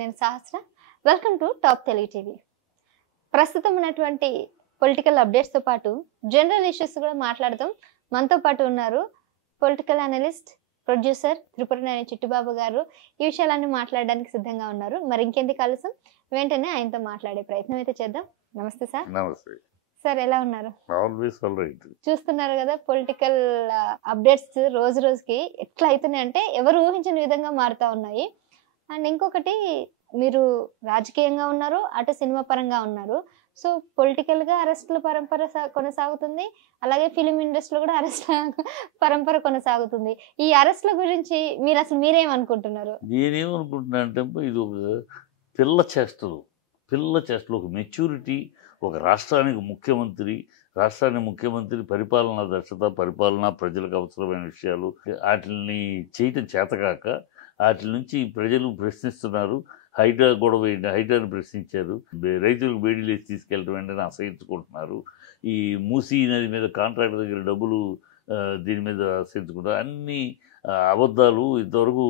నేను Sahasra. Welcome to top Telugu TV. ప్రస్తుతం ఉన్నటువంటి పొలిటికల్ అప్డేట్స్ తో పాటు జనరల్ ఇష్యూస్ కూడా మాట్లాడదాం. మనతో పాటు ఉన్నారు political analyst, producer Tripuraneni Chittubabu గారు. ఈ విషయాలన్నీ మాట్లాడడానికి సిద్ధంగా ఉన్నారు. మరి ఇంకెందుకు ఆలస్యం, వెంటనే ఆయనతో మాట్లాడే ప్రయత్నం అయితే చేద్దాం. నమస్తే సార్. నమస్తే సార్, ఎలా ఉన్నారు? Always all right. చూస్తున్నారు కదా, పొలిటికల్ అప్డేట్స్ రోజు రోజుకి ఎట్లా అవుతున్నాయి అంటే ఎవరు ఊహించిన విధంగా మారుతా ఉన్నాయి. అండ్ ఇంకొకటి, మీరు రాజకీయంగా ఉన్నారు, అటు సినిమా పరంగా ఉన్నారు. సో పొలిటికల్ గా అరెస్టుల పరంపర కొనసాగుతుంది, అలాగే ఫిలిం ఇండస్ట్రీలో కూడా అరెస్ట్ పరంపర కొనసాగుతుంది. ఈ అరెస్టుల గురించి మీరు అసలు మీరేమనుకుంటున్నారు? నేనేమనుకుంటున్నా అంటే ఇది ఒక పిల్ల చేష్టలు, ఒక మెచ్యూరిటీ. ఒక రాష్ట్రానికి ముఖ్యమంత్రి పరిపాలనా దక్షత, పరిపాలన, ప్రజలకు అవసరమైన విషయాలు వాటిని చేయటం చేతకాక వాటి నుంచి ప్రజలు ప్రశ్నిస్తున్నారు. హైడ్రా గొడవ, హైడ్రాని ప్రశ్నించారు. రైతులకు బేడీలు వేసి తీసుకెళ్ళడం వెంటనే అసహించుకుంటున్నారు. ఈ మూసీ నది మీద కాంట్రాక్ట్ దగ్గర డబ్బులు దీని మీద అసహించుకుంటారు. అన్ని అబద్ధాలు. ఇంతవరకు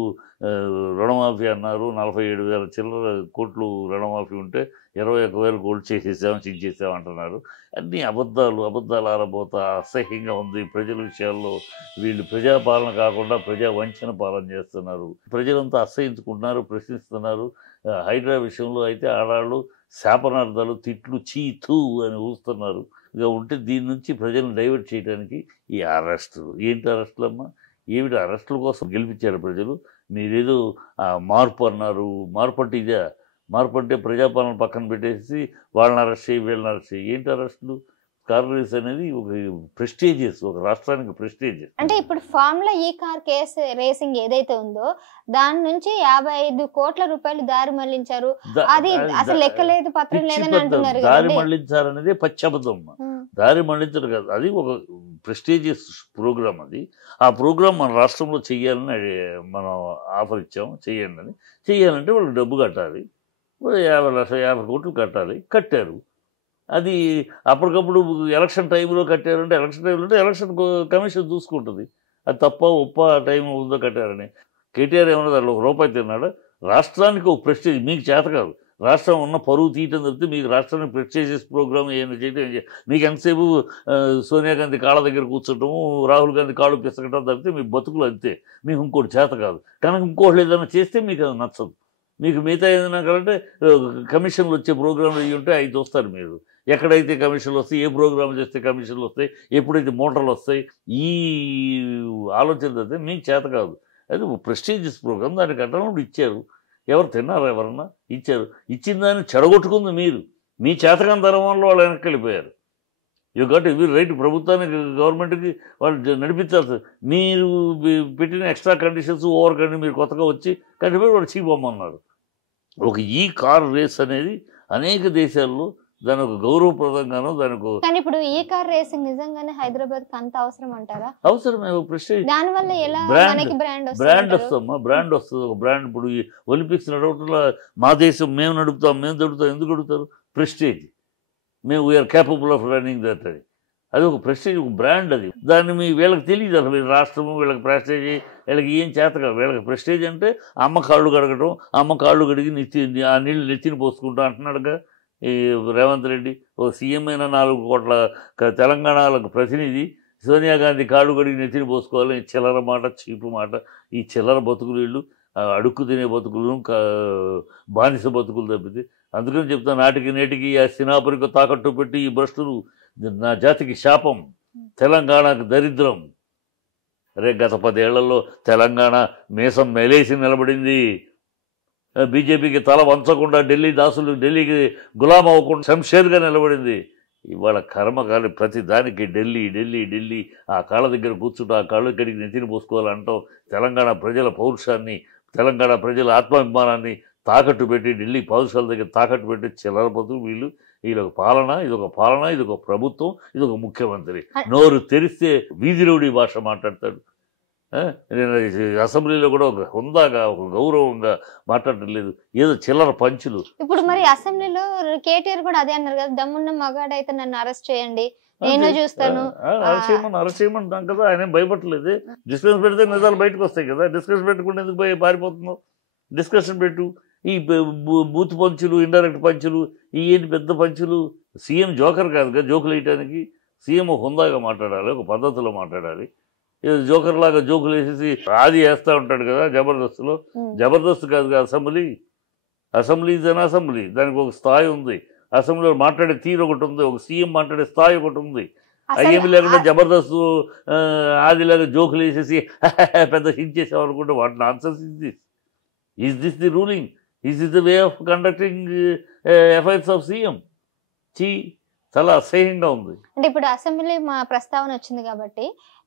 రుణమాఫీ అన్నారు, 47,000 చిల్లర కోట్లు రుణమాఫీ ఉంటే 21,000 కోట్లు చేసేసాం అంటున్నారు. అన్ని అబద్ధాలు ఆరబోతా అసహ్యంగా ఉంది. ప్రజల విషయాల్లో వీళ్ళు ప్రజాపాలన కాకుండా ప్రజా వంచన పాలన చేస్తున్నారు. ప్రజలంతా అసహించుకుంటున్నారు, ప్రశ్నిస్తున్నారు. హైడ్రా విషయంలో అయితే ఆడాళ్ళు శాపనార్థాలు, తిట్లు, చీతూ అని ఊస్తున్నారు. ఇక ఉంటే దీని నుంచి ప్రజలను డైవర్ట్ చేయడానికి ఈ అరెస్టులు. ఏంటి అరెస్టులమ్మా? ఏమిటి అరెస్టుల కోసం గెలిపించారు ప్రజలు? మీరేదో మార్పు అన్నారు. మార్పు అంటే ఇదే? మార్పు అంటే ప్రజాపాలన పక్కన పెట్టేసి వాళ్ళని అరెస్ట్ చేయి, వీళ్ళని అరెస్ట్ చేయి. ఏంటి అరెస్టులు? కార్ రేస్ అనేది ఒక ప్రెస్టీజియస్, ఒక రాష్ట్రానికి ప్రెస్టీజియస్. అంటే ఇప్పుడు ఫార్ములా ఈ కార్ కేసు రేసింగ్ ఏదైతే ఉందో దాని నుంచి 55 కోట్ల రూపాయలు దారి మళ్లించారు. అది అసలు లెక్కలేదు, పత్రం లేదని అంటున్నారు. దారి మళ్లించారనేది పచ్చబద్ధం. దారి మళ్లించడం కాదు, అది ఒక ప్రెస్టీజియస్ ప్రోగ్రామ్. అది ఆ ప్రోగ్రామ్ మన రాష్ట్రంలో చెయ్యాలని మనం ఆఫర్ ఇచ్చాము. చెయ్యండి అని. చెయ్యాలంటే వాళ్ళకి డబ్బు కట్టాలి. 50 కోట్లు కట్టాలి. కట్టారు. అది అప్పటికప్పుడు ఎలక్షన్ టైంలో కట్టారంటే ఎలక్షన్ కమిషన్ చూసుకుంటుంది. అది తప్ప ఒప్ప టైం ఉందో కట్టారని. కేటీఆర్ ఏమన్నా దాంట్లో ₹1 తిన్నాడు. రాష్ట్రానికి ఒక ప్రెస్టేజ్. మీకు చేత కాదు. రాష్ట్రం ఉన్న పరువు తీయటం తప్పితే మీకు రాష్ట్రానికి ప్రెస్టేజియస్ ప్రోగ్రామ్ ఏమైనా చేయటం. మీకు ఎంతసేపు సోనియా గాంధీ కాళ్ళ దగ్గర కూర్చోటము, రాహుల్ గాంధీ కాళ్ళు పిసకటం తప్పితే మీ బతుకులు అంతే. మీకు ఇంకోటి చేత కాదు. కనుక ఇంకోటి ఏదైనా చేస్తే మీకు అది నచ్చదు. మీకు మిగతా ఏదైనా కావాలంటే కమిషన్లు వచ్చే ప్రోగ్రాంలు అయ్యి ఉంటే అవి చూస్తారు మీరు. ఎక్కడైతే కమిషన్లు వస్తాయి, ఏ ప్రోగ్రామ్ చేస్తే కమిషన్లు వస్తాయి, ఎప్పుడైతే మోటార్లు వస్తాయి, ఈ ఆలోచన అయితే మీకు చేత కాదు. అది ప్రెస్టీజియస్ ప్రోగ్రామ్. దానికి అటెండ్ ఇచ్చారు. ఎవరు తిన్నారా? ఎవరన్నా ఇచ్చారు. ఇచ్చిన దాన్ని చెడగొట్టుకుంది మీరు. మీ చేతకాని తరం వల్ల వాళ్ళు వెనక్కి వెళ్ళిపోయారు. You got every right. ప్రభుత్వానికి, గవర్నమెంట్కి వాళ్ళు నడిపించాల్సి. మీరు పెట్టిన ఎక్స్ట్రా కండిషన్స్ ఓవర్ కండి మీరు కొత్తగా వచ్చి కంటిపై వాళ్ళు చీపోమన్నారు. ఒక ఈ కార్ రేస్ అనేది అనేక దేశాల్లో దాని ఒక గౌరవప్రదంగానో దానికి. కానీ ఇప్పుడు ఈ కార్ రేసింగ్ నిజంగానే హైదరాబాద్ కి అంత అవసరం అంటారా? అవసరమే. ప్రెస్టీజ్, దాని వల్ల ఎలా బ్రాండ్ వస్తుందమ్మా. బ్రాండ్ వస్తుంది. ఒక బ్రాండ్. ఇప్పుడు ఈ ఒలింపిక్స్ నడవటంలో మా దేశం మేము నడుపుతాం. ఎందుకు అడుగుతారు? ప్రెస్టీజ్. మేము we are capable of running that. అది ఒక ప్రెస్టీజ్, ఒక బ్రాండ్. అది దాన్ని వీళ్ళకి తెలియదు అసలు. రాష్ట్రము వీళ్ళకి ప్రెస్టేజ్, వీళ్ళకి ఏం చేతగా. వీళ్ళకి ప్రెస్టేజ్ అంటే అమ్మ కాళ్ళు కడగటం, అమ్మ కాళ్ళు కడిగి ఆ నీళ్ళు నెత్తిని పోసుకుంటా అంటున్నాడుగా ఈ రేవంత్ రెడ్డి. ఓ సీఎం అయినా 4 కోట్ల తెలంగాణలకు ప్రతినిధి. సోనియా గాంధీ కాళ్ళు కడిగి నెత్తిని పోసుకోవాలి. చిల్లర మాట, చీపు మాట. ఈ చిల్లర బతుకులు వీళ్ళు అడుక్కు తినే బతుకులు, బానిస బతుకులు తప్పితే. అందుకని చెప్తా, నాటికి నేటికి ఆ సినాపురికి తాకట్టు పెట్టి ఈ భ్రష్టులు నా జాతికి శాపం, తెలంగాణకు దరిద్రం. అరే, గత 10 ఏళ్లలో తెలంగాణ మీసం మెలేసి నిలబడింది. బీజేపీకి తల వంచకుండా ఢిల్లీకి గులాం అవ్వకుండా శంషేర్గా నిలబడింది. ఇవాళ కర్మకాలి ప్రతి దానికి ఢిల్లీ ఆ కాళ్ళ దగ్గర కూర్చుంటూ ఆ కాళ్ళు కడిగి నెత్తిని పోసుకోవాలంటాం. తెలంగాణ ప్రజల పౌరుషాన్ని, తెలంగాణ ప్రజల ఆత్మాభిమానాన్ని తాకట్టు పెట్టి, ఢిల్లీ పౌరుషాల దగ్గర తాకట్టు పెట్టి చిల్లర బతుకు వీళ్ళు. ఇదొక పాలన, ఇదొక ప్రభుత్వం, ఇదొక ముఖ్యమంత్రి. నోరు తెరిస్తే వీధి రౌడీ భాష మాట్లాడతాడు. నేను అసెంబ్లీలో కూడా ఒక హుందాగా, ఒక గౌరవంగా మాట్లాడటం లేదు. ఏదో చిల్లర పంచులు. ఇప్పుడు మరి అసెంబ్లీలో కేటీఆర్ కూడా అదే అన్నారు కదా, దమ్మున్న మగాడైతే నన్ను అరెస్ట్ చేయండి, నేను చూస్తాను. అరెస్ట్ చేయమంటాం కదా. ఆయన భయపడలేదు. డిస్కషన్ పెడితే నిజాలు బయటకు వస్తాయి కదా. డిస్కషన్ పెట్టుకుంటే ఎందుకు పారిపోతున్నావు? డిస్కషన్ పెట్టు. ఈ బూత్ పంచులు, ఇండైరెక్ట్ పంచులు, ఈ ఏంటి పెద్ద పంచులు? సీఎం జోకర్ కాదు కదా జోకులు వేయటానికి. సీఎం హుందాగా మాట్లాడాలి, ఒక పద్ధతిలో మాట్లాడాలి. జోకర్ లాగా జోకులు వేసేసి ఆది వేస్తూ ఉంటాడు కదా జబర్దస్త్లో. జబర్దస్త్ కాదు కదా assembly. Assembly is an assembly, దానికి ఒక స్థాయి ఉంది. అసెంబ్లీలో మాట్లాడే తీరు ఒకటి ఉంది, ఒక సీఎం మాట్లాడే స్థాయి ఒకటి ఉంది. అయ్యేమి లేకుండా జబర్దస్త్ ఆదిలాగా జోకులు వేసేసి పెద్ద హిట్ చేసామనుకుంటే what nonsense is this? Is this the ruling? Is this the way of conducting affairs of CM? చాలా అసహ్యంగా ఉంది. అంటే ఇప్పుడు అసెంబ్లీ మా ప్రస్తావన వచ్చింది కాబట్టి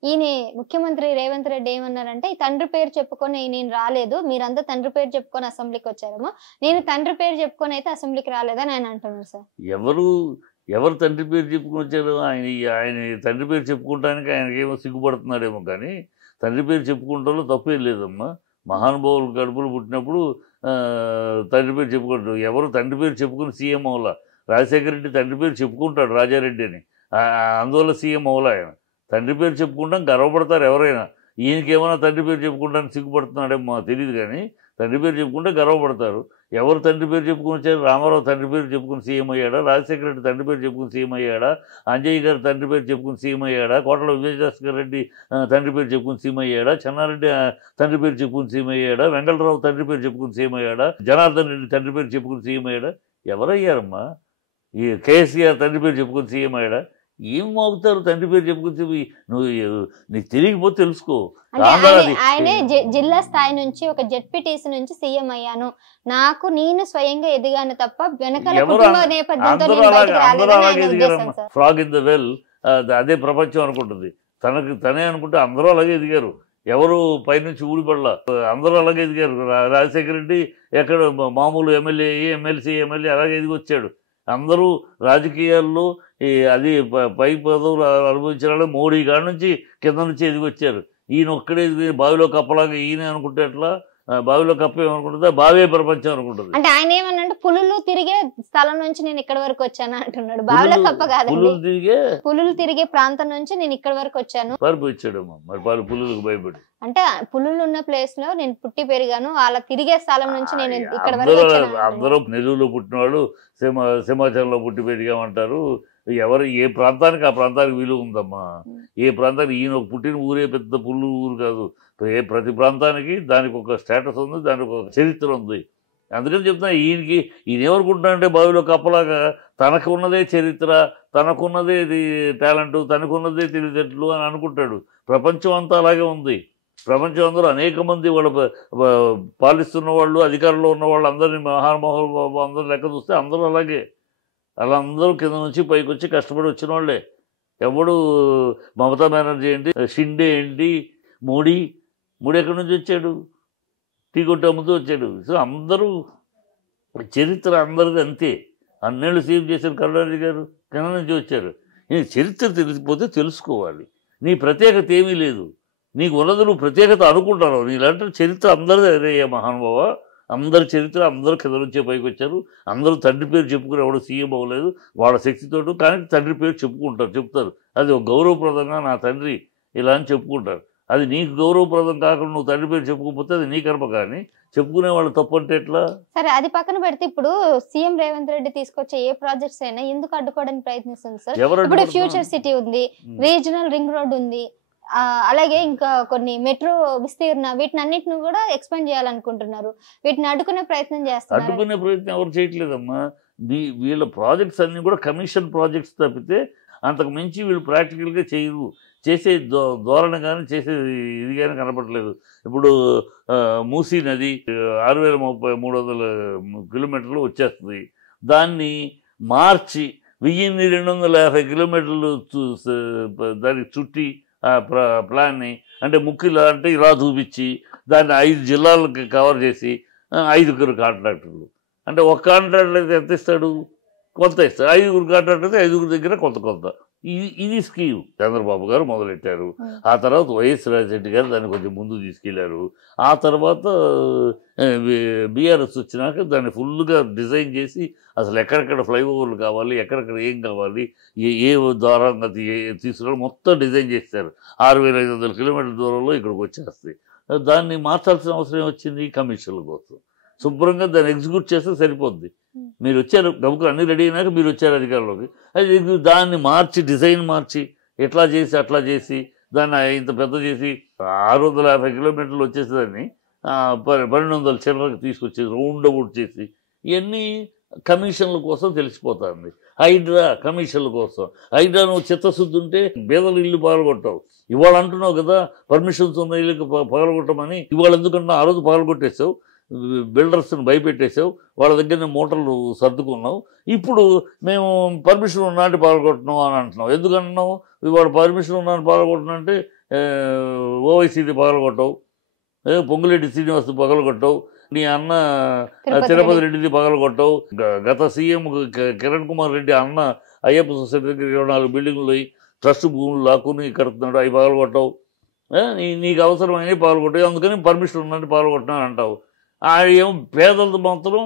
ఈయన ముఖ్యమంత్రి రేవంత్ రెడ్డి ఏమన్నారంటే, ఈ తండ్రి పేరు చెప్పుకొని నేను రాలేదు, మీరంతా తండ్రి పేరు చెప్పుకొని అసెంబ్లీకి వచ్చారేమో, నేను తండ్రి పేరు చెప్పుకొని అయితే అసెంబ్లీకి రాలేదని ఆయన అంటున్నారు సార్. ఎవరు తండ్రి పేరు చెప్పుకొని వచ్చారు? ఆయన తండ్రి పేరు చెప్పుకోవడానికి ఆయనకేమో సిగ్గుపడుతున్నాడేమో, కానీ తండ్రి పేరు చెప్పుకుంటాలో తప్పేం లేదమ్మా. మహానుభావులు కడుపులు పుట్టినప్పుడు తండ్రి పేరు చెప్పుకుంటారు. ఎవరు తండ్రి పేరు చెప్పుకుని సీఎం అవ్వాల? రాజశేఖర రెడ్డి తండ్రి పేరు చెప్పుకుంటాడు రాజారెడ్డి అని, అందువల్ల సీఎం అవ్వాల. ఆయన తండ్రి పేరు చెప్పుకుంటాం గర్వపడతారు ఎవరైనా. ఈయనకేమైనా తండ్రి పేరు చెప్పుకుంటానికి సిగ్గుపడుతున్నాడేమో మాకు తెలియదు, కానీ తండ్రి పేరు చెప్పుకుంటే గర్వపడతారు. ఎవరు తండ్రి పేరు చెప్పుకుని వచ్చారు? రామారావు తండ్రి పేరు చెప్పుకుని సీఎం అయ్యాడా? రాజశేఖర రెడ్డి తండ్రి పేరు చెప్పుకుని సీఎం అయ్యాడా? అంజయ్య గారు తండ్రి పేరు చెప్పుకుని సీఎం అయ్యాడా? కోటల విజయభాస్కర్ రెడ్డి తండ్రి పేరు చెప్పుకుని సీఎం అయ్యాడా? చెన్నారెడ్డి తండ్రి పేరు చెప్పుకుని సీఎం అయ్యాడా? వెంకటరావు తండ్రి పేరు చెప్పుకుని సీఎం అయ్యాడా? జనార్దన్ రెడ్డి తండ్రి పేరు చెప్పుకుని సీఎం అయ్యాడా? ఎవరయ్యారమ్మా? ఈ కేసీఆర్ తండ్రి పేరు చెప్పుకుని సీఎం అయ్యాడా? ఏం మోగుతారు తండ్రి పేరు చెప్పుకుని? నువ్వు నీకు తెలియకపోతే తెలుసుకో. ఆయనే జిల్లా స్థాయి నుంచి ఒక జెడ్పీటీసీ నుంచి సీఎం అయ్యాను, నాకు నేను స్వయంగా ఎదిగాను తప్ప వెనకాల కుటుంబ నేపథ్యంతో ఫ్రాగ్ ఇన్ ద వెల్, అదే ప్రపంచం అనుకుంటుంది. తనే అనుకుంటే అందరూ అలాగే ఎదిగారు. ఎవరు పైనుంచి ఊడిపడలా, అందరూ అలాగే ఎదిగారు. రాజశేఖర రెడ్డి ఎక్కడ మామూలు ఎమ్మెల్యే, ఎమ్మెల్సీ, ఎమ్మెల్యే అలాగే ఎదిగి వచ్చాడు. అందరూ రాజకీయాల్లో అది పై పదవులు అనుభవించిన వాళ్ళు మోడీ కాడ నుంచి కింద నుంచి ఎదిగొచ్చారు. ఈయన ఒక్కడే బావిలో కప్పలాగా ఈయన అనుకుంటే ఎట్లా? బావిలో కప్ప ఏమనుకుంటుందా? బావే ప్రపంచం అనుకుంటుంది. అంటే ఆయన ఏమన్నా పులులు తిరిగే స్థలం నుంచి నేను ఇక్కడ వరకు వచ్చాను అంటున్నాడు. బావిలో కప్ప కాదండి, పులులు తిరిగే ప్రాంతం నుంచి నేను ఇక్కడ వరకు వచ్చాను. పరిపోయిచ్చాడమ్మా మరి పులులకు భయపడి. అంటే పులులు ఉన్న ప్లేస్ లో నేను పుట్టి పెరిగాను, అలా తిరిగే స్థలం నుంచి నేను ఇక్కడ వరకు వచ్చాను. అందరూ నెల్లూరులో పుట్టినవాళ్ళు సింహాచలంలో పుట్టి పెరిగామంటారు. ఎవరు ఏ ప్రాంతానికి ఆ ప్రాంతానికి విలువ ఉందమ్మా. ఏ ప్రాంతానికి ఈయన ఒక పుట్టిన ఊరే పెద్ద పుల్లు ఊరు కాదు. ప్రతి ప్రాంతానికి దానికి ఒక స్టేటస్ ఉంది, దానికి ఒక చరిత్ర ఉంది. అందుకని చెప్తున్నా ఈయన ఏమనుకుంటున్నాడంటే బావిలో కప్పలాగా తనకు ఉన్నదే చరిత్ర, తనకున్నదే టాలెంట్, తనకున్నదే తెలివితేటలు అని అనుకుంటాడు. ప్రపంచం అంతా అలాగే ఉంది. ప్రపంచం అందరూ అనేక మంది వాళ్ళు పాలిస్తున్న వాళ్ళు, అధికారంలో ఉన్న వాళ్ళు అందరినీ మహానుభావులు అందరూ లెక్క చూస్తే అందరూ అలాగే. అలా అందరూ కింద నుంచి పైకి వచ్చి కష్టపడి వచ్చిన వాళ్ళే. ఎవడు మమతా బెనర్జీ ఏంటి, షిండే ఏంటి, మోడీ ఎక్కడి నుంచి వచ్చాడు? టీ కొట్టి అమ్ముతూ వచ్చాడు. సో అందరూ చరిత్ర అందరిది అంతే. అన్నేళ్ళు సీఎం చేశారు కరుణానిధి గారు, కింద నుంచి వచ్చారు. చరిత్ర తెలిసిపోతే తెలుసుకోవాలి. నీ ప్రత్యేకత ఏమీ లేదు, నీకు ఉన్నది నువ్వు ప్రత్యేకత అనుకుంటారు. నీలాంటి చరిత్ర అందరిది అదే మహానుభావ. అందరి చరిత్ర అందరూ కింద నుంచే పైకి వచ్చారు. అందరూ తండ్రి పేరు చెప్పుకుని ఎవడో సీఎం అవ్వలేదు వాళ్ళ శక్తితోటి, కానీ తండ్రి పేరు చెప్తారు. అది ఒక గౌరవప్రదంగా నా తండ్రి ఇలా అని చెప్పుకుంటారు. అది నీకు గౌరవప్రదం కాకుండా నువ్వు తండ్రి పేరు చెప్పుకోకపోతే అది నీ కర్మ, కానీ చెప్పుకునే వాళ్ళు తప్పు అంటే ఎట్లా? సరే, అది పక్కన పెడితే ఇప్పుడు సీఎం రేవంత్ రెడ్డి తీసుకొచ్చే ఏ ప్రాజెక్ట్స్ అయినా ఎందుకు అడ్డుకోవడానికి ప్రయత్నిస్తుంది సార్? ఇప్పుడు ఫ్యూచర్ సిటీ ఉంది, రీజనల్ రింగ్ రోడ్ ఉంది, అలాగే ఇంకా కొన్ని మెట్రో విస్తీర్ణ, వీటిని అన్నిటిని కూడా ఎక్స్పాండ్ చేయాలనుకుంటున్నారు. వీటిని అడ్డుకునే ప్రయత్నం చేస్తారు. అడ్డుకునే ప్రయత్నం ఎవరు చేయట్లేదమ్మా. వీళ్ళ ప్రాజెక్ట్స్ అన్ని కూడా కమిషన్ ప్రాజెక్ట్స్ తప్పితే అంతకు మించి వీళ్ళు ప్రాక్టికల్గా చేయరు. చేసే ధోరణి కానీ చేసే ఇది కానీ కనపడలేదు. ఇప్పుడు మూసీ నది 6300 కిలోమీటర్లు వచ్చేస్తుంది. దాన్ని మార్చి 1250 కిలోమీటర్లు దానికి చుట్టి ప్లాన్ని, అంటే ముఖ్యులు అంటే ఇలా చూపించి దాన్ని 5 జిల్లాలకు కవర్ చేసి 5 కాంట్రాక్టర్లు, అంటే ఒక కాంట్రాక్టర్ అయితే ఎంత ఇస్తాడు? కొంత ఇస్తాడు. 5 కాంట్రాక్టర్ అయితే 5 దగ్గర కొంత. ఇది స్కీమ్ చంద్రబాబు గారు మొదలెట్టారు. ఆ తర్వాత వైఎస్ రాజశేఖర్ గారు దాన్ని కొంచెం ముందు తీసుకెళ్లారు. ఆ తర్వాత బీఆర్ఎస్ వచ్చినాక దాన్ని ఫుల్గా డిజైన్ చేసి అసలు ఎక్కడెక్కడ ఫ్లైఓవర్లు కావాలి, ఎక్కడెక్కడ ఏం కావాలి, ఏ ద్వారంగా తీసుకురావాలి మొత్తం డిజైన్ చేస్తారు. 6500 కిలోమీటర్ల దూరంలో ఇక్కడికి వచ్చేస్తాయి. దాన్ని మార్చాల్సిన అవసరం వచ్చింది కమిషన్ల కోసం. శుభ్రంగా దాన్ని ఎగ్జిక్యూట్ చేస్తే సరిపోద్ది. మీరు వచ్చారు గబుకు అన్ని రెడీ అయినాక మీరు వచ్చారు అధికారంలోకి, అది దాన్ని మార్చి డిజైన్ మార్చి ఎట్లా చేసి అట్లా చేసి దాన్ని ఇంత పెద్ద చేసి 650 కిలోమీటర్లు వచ్చేసేదాన్ని 1200 చిల్లరకు తీసుకొచ్చి రౌండ్ అబౌట్ చేసి ఇవన్నీ కమిషన్ల కోసం తెలిసిపోతుంది. హైడ్రా కమిషన్ల కోసం. హైడ్రా నువ్వు చిత్తశుద్ధి ఉంటే పేదల ఇల్లు పగలగొట్టావు. ఇవాళ అంటున్నావు కదా పర్మిషన్స్ ఉన్న ఇల్లుకి పగలగొట్టమని. ఇవాళ ఎందుకంటే ఆ రోజు పగలగొట్టేసావు, బిల్డర్స్ని భయపెట్టేసావు, వాళ్ళ దగ్గర మోటార్లు సర్దుకున్నావు. ఇప్పుడు మేము పర్మిషన్ ఉన్నాటి పగలగొట్టినావు అని అంటున్నావు. ఎందుకంటున్నావు? ఇవాళ పర్మిషన్ ఉన్నాను పగలగొట్టిన అంటే ఓవైసీది పగలగొట్టవు, పొంగులేటి శ్రీనివాస్ పగలగొట్టవు, నీ అన్న తిరుపతి రెడ్డిది పగలగొట్టవు, గత సీఎం కిరణ్ కుమార్ రెడ్డి అన్న అయ్యప్ప సొసైటీ దగ్గర 24 బిల్డింగ్లు ట్రస్ట్ భూములు లాక్కుని కడుతున్నాడు, అవి పగలగొట్టవు. నీకు అవసరమైనవి పగలగొట్టావు, అందుకని పర్మిషన్ ఉన్నట్టు పగలగొట్టినాను అంటావు. ఏం పేదలతో మాత్రం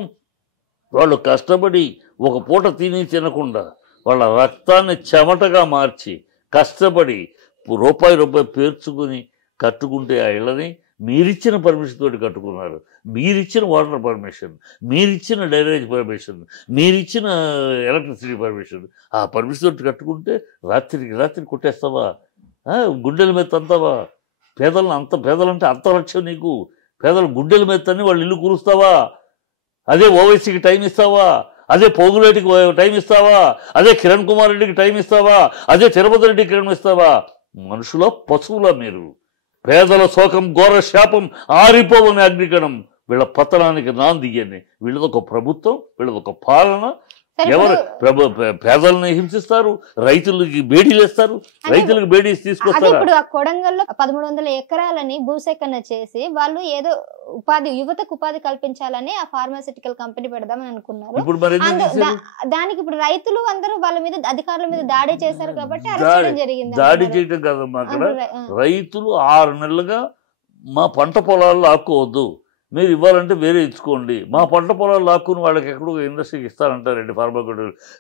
వాళ్ళు కష్టపడి ఒక పూట తినకుండా వాళ్ళ రక్తాన్ని చెమటగా మార్చి కష్టపడి రూపాయి పేర్చుకుని కట్టుకుంటే ఆ ఇళ్ళని మీరిచ్చిన పర్మిషన్ తోటి కట్టుకున్నారు. మీరిచ్చిన వాటర్ పర్మిషన్, మీరిచ్చిన డ్రైనేజ్ పర్మిషన్, మీరిచ్చిన ఎలక్ట్రిసిటీ పర్మిషన్, ఆ పర్మిషన్ తోటి కట్టుకుంటే రాత్రికి కొట్టేస్తావా? గుండెల మీద తంతావా? పేదలంటే అంత లక్ష్యం నీకు? పేదల గుండెల మీద తన్ని వాళ్ళు ఇల్లు కూరుస్తావా? అదే ఓవైసీకి టైం ఇస్తావా? అదే పోగులేటికి టైం ఇస్తావా? అదే కిరణ్ కుమార్ రెడ్డికి టైం ఇస్తావా? అదే తిరుపతి రెడ్డికి టైం ఇస్తావా? మనుషుల పశువుల మీరు? పేదల శోకం ఘోర శాపం ఆరిపోవని శ్రీకణం వీళ్ళ పతనానికి నాందియని. వీళ్ళదొక ప్రభుత్వం, వీళ్ళదొక పాలన. ఎవరు పేదలను హింసిస్తారు, రైతులకి బేడీలేస్తారు, రైతులకు బేడీస్ తీసుకొస్తారు. ఇప్పుడు ఆ కొడంగల్లో 1300 ఎకరాలని భూసేకరణ చేసి వాళ్ళు ఏదో యువతకు ఉపాధి కల్పించాలని ఆ ఫార్మాసిటికల్ కంపెనీ పెడదామని అనుకున్నారు. ఇప్పుడు మరి దానికి ఇప్పుడు రైతులు అందరూ వాళ్ళ మీద అధికారుల మీద దాడి చేశారు కాబట్టి అరెస్ట్ చేయడం జరిగింది. దాడి చేయడం కాదమ్మా, అక్కడ రైతులు 6 నెలలుగా మా పంట పొలాలు లాక్కోవద్దు, మీరు ఇవ్వాలంటే వేరే ఇచ్చుకోండి, మా పంట పొలాలు లాక్కుని వాళ్ళకి ఎక్కడో ఇండస్ట్రీకి ఇస్తారంటారండి.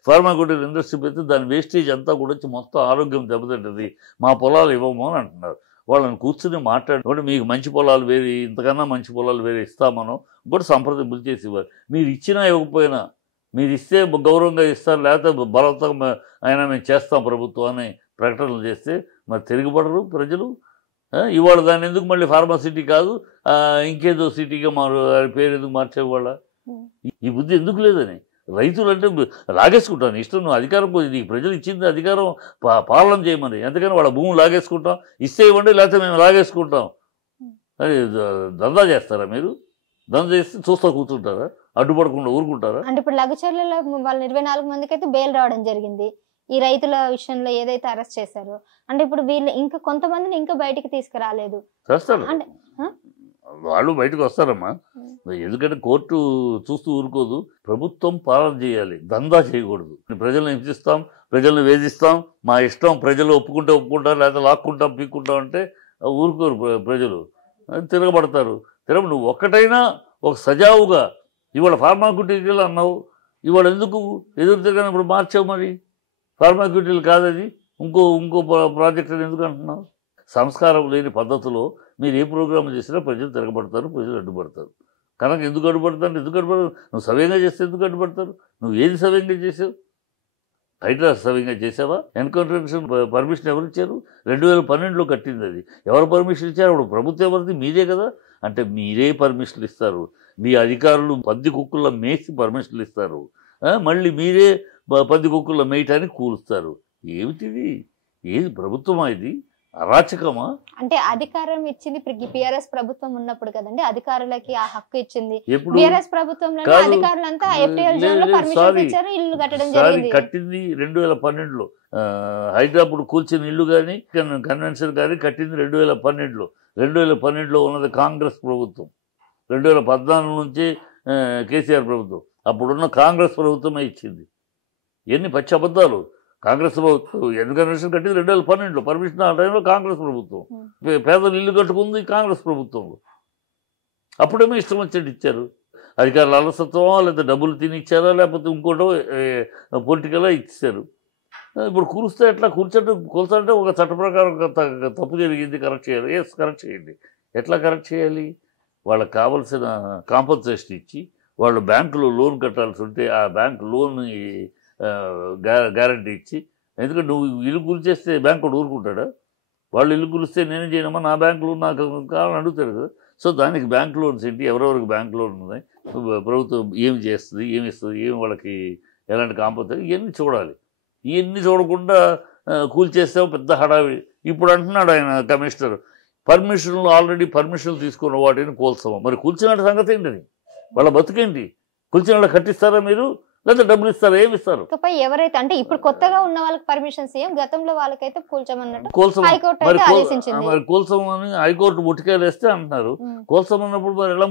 ఫార్మాక్యూటికల్ ఇండస్ట్రీ పెడితే దాని వేస్టేజ్ అంతా కూడా వచ్చి మొత్తం ఆరోగ్యం దెబ్బతింటుంది, మా పొలాలు ఇవ్వము అని అంటున్నారు. వాళ్ళని కూర్చుని మాట్లాడుకుంటే మీకు మంచి పొలాలు వేరే, ఇంతకన్నా మంచి పొలాలు వేరే ఇస్తామనో కూడా సంప్రదింపులు చేసి ఇవ్వాలి. మీరు ఇచ్చినా ఇవ్వకపోయినా, మీరు ఇస్తే గౌరవంగా ఇస్తారు, లేకపోతే బలవంతంగా అయినా మేము చేస్తాం ప్రభుత్వం అని ప్రకటనలు చేస్తే మరి తిరగబడరు ప్రజలు. ఇవాళ దాన్ని ఎందుకు మళ్ళీ ఫార్మా సిటీ కాదు ఇంకేదో సిటీగా పేరు ఎందుకు మార్చేవాళ్ళ? ఈ బుద్ధి ఎందుకు లేదని. రైతులు అంటే లాగేసుకుంటాను ఇష్టం, నువ్వు అధికారం నీకు ప్రజలు ఇచ్చింది అధికారం పాలన చేయమని, ఎందుకని వాళ్ళ భూములు లాగేసుకుంటాం, ఇస్తే ఇవ్వండి లేకపోతే మేము లాగేసుకుంటాం అది దందా చేస్తారా మీరు? దందా చేస్తే చూస్తా కూర్చుంటారా? అడ్డుపడకుండా ఊరుకుంటారా? అంటే ఇప్పుడు లగచర్లలో వాళ్ళ 24 మందికి అయితే బెయిల్ రావడం జరిగింది. ఈ రైతుల విషయంలో ఏదైతే అరెస్ట్ చేశారో అంటే ఇప్పుడు వీళ్ళు ఇంకా కొంతమందిని ఇంకా బయటికి తీసుకురాలేదు. అంటే వాళ్ళు బయటకు వస్తారమ్మా, ఎందుకంటే కోర్టు చూస్తూ ఊరుకోదు. ప్రభుత్వం పాలన చేయాలి, దందా చేయకూడదు. ప్రజలను హింసిస్తాం, ప్రజలను వేధిస్తాం, మా ఇష్టం, ప్రజలు ఒప్పుకుంటే ఒప్పుకుంటారు, లేకపోతే లాక్కుంటాం పీక్కుంటాం అంటే ఊరుకోరు ప్రజలు, తిరగబడతారు. నువ్వు ఒక్కటైనా ఒక సజావుగా ఇవాళ ఫార్మాక్యూటికల్ అన్నావు, ఇవాళ ఎందుకు ఎదురు తిరగనప్పుడు మార్చావు? మరి ఫార్మాక్యూటికల్ కాదది, ఇంకో ప్రాజెక్ట్ అని ఎందుకు అంటున్నావు? సంస్కారం లేని పద్ధతిలో మీరు ఏ ప్రోగ్రామ్ చేసినా ప్రజలు తిరగబడతారు, ప్రజలు అడ్డుపడతారు. కనుక ఎందుకు అడ్డుపడతారు? నువ్వు సవ్యంగా చేస్తే ఎందుకు అడ్డుపడతారు? నువ్వు ఏది సవ్యంగా చేసావు? హైడ్రా సవ్యంగా చేసావా? ఎన్కౌంటర్ పర్మిషన్ ఎవరు ఇచ్చారు? 2012లో కట్టింది అది. ఎవరు పర్మిషన్ ఇచ్చారు? అప్పుడు ప్రభుత్వం ఎవరిది? మీదే కదా. అంటే మీరే పర్మిషన్లు ఇస్తారు, మీ అధికారులు పంది కుక్కుల్లో మేసి పర్మిషన్లు ఇస్తారు, మళ్ళీ మీరే పంది కుక్కుల్లో మేయటానికి కూలుస్తారు. ఏమిటిది? ఏది ప్రభుత్వమా ఇది? అరాచకమా? అంటే అధికారం ఇచ్చింది టిఆర్ఎస్ ప్రభుత్వం ఉన్నప్పుడు కదండి, అధికారులకి ఆ హక్కు ఇచ్చింది. టిఆర్ఎస్ ప్రభుత్వంలో అధికారులంతా ఎఫ్టీఎల్ జోన్ లో పర్మిషన్ ఇచ్చారు, ఇల్లు కట్టడం జరిగింది. కట్టింది 2012లో. హైదరాబాద్ కూల్చిన ఇల్లు కానీ కన్వెన్షన్ కానీ కట్టింది 2012లో. 2012లో ఉన్నది కాంగ్రెస్ ప్రభుత్వం, 2014 నుంచి కేసీఆర్ ప్రభుత్వం. అప్పుడున్న కాంగ్రెస్ ప్రభుత్వమే ఇచ్చింది. ఎన్ని పచ్చి అబద్ధాలు! కాంగ్రెస్ ప్రభుత్వం కన్వెన్షన్ కట్టింది 2012లో, పర్మిషన్ ఆ టైంలో కాంగ్రెస్ ప్రభుత్వం. పేదలు ఇల్లు కట్టుకుంది కాంగ్రెస్ ప్రభుత్వంలో. అప్పుడేమో ఇష్టం వచ్చినట్టు ఇచ్చారు. అధికారుల అలసత్వమా, లేకపోతే డబ్బులు తిని ఇచ్చారా, లేకపోతే ఇంకోటో పొలిటికల్గా ఇచ్చారు. ఇప్పుడు కూర్స్తే ఎట్లా కూల్చాలంటే ఒక చట్ట ప్రకారం తప్పు జరిగింది, కరెక్ట్ చేయాలి. కరెక్ట్ చేయండి. ఎట్లా కరెక్ట్ చేయాలి? వాళ్ళకి కావాల్సిన కాంపన్సేషన్ ఇచ్చి వాళ్ళు బ్యాంకులో లోన్ కట్టాల్సి ఉంటే ఆ బ్యాంక్ లోన్ గ్యారంటీ ఇచ్చి, ఎందుకంటే నువ్వు ఇల్లు కూల్చేస్తే బ్యాంకు కూడా ఊరుకుంటాడా? వాళ్ళు ఇల్లు కూలిస్తే నేనేం చేయనమ్మా, నా బ్యాంక్ లోన్ నాకు కావాలని అడుగుతాడు కదా. సో దానికి బ్యాంక్ లోన్స్ ఏంటి, ఎవరెవరికి బ్యాంక్ లోన్ ఉన్నాయి, ప్రభుత్వం ఏమి చేస్తుంది, ఏమి ఇస్తుంది, ఏమి వాళ్ళకి ఎలాంటి కాంపన్సేషన్, ఇవన్నీ చూడాలి. ఇవన్నీ చూడకుండా కూల్చేస్తాం పెద్ద హడావిడి. ఇప్పుడు అంటున్నాడు ఆయన కమిషనర్, పర్మిషన్లు ఆల్రెడీ పర్మిషన్లు తీసుకున్న వాటిని కూల్స్తాము. మరి కూల్చిన సంగతి ఏంటని, వాళ్ళ బతుకేంటి? కూల్చిన వాళ్ళకి కట్టిస్తారా మీరు, లేదా డబ్బులు ఇస్తారా, ఏమి ఇస్తారు? ఎవరైతే అంటే ఇప్పుడు కొత్తగా ఉన్న వాళ్ళకి పర్మిషన్స్ ఏం, గతంలో వాళ్ళకైతే కూల్చమన్నట్టు కోల్సం హైకోర్టు అయితే ఆదేశించింది. మరి కోల్సం అని హైకోర్టు ముట్టికాయలు వేస్తే అంటున్నారు. కోల్సం అన్నప్పుడు మరి ఎలా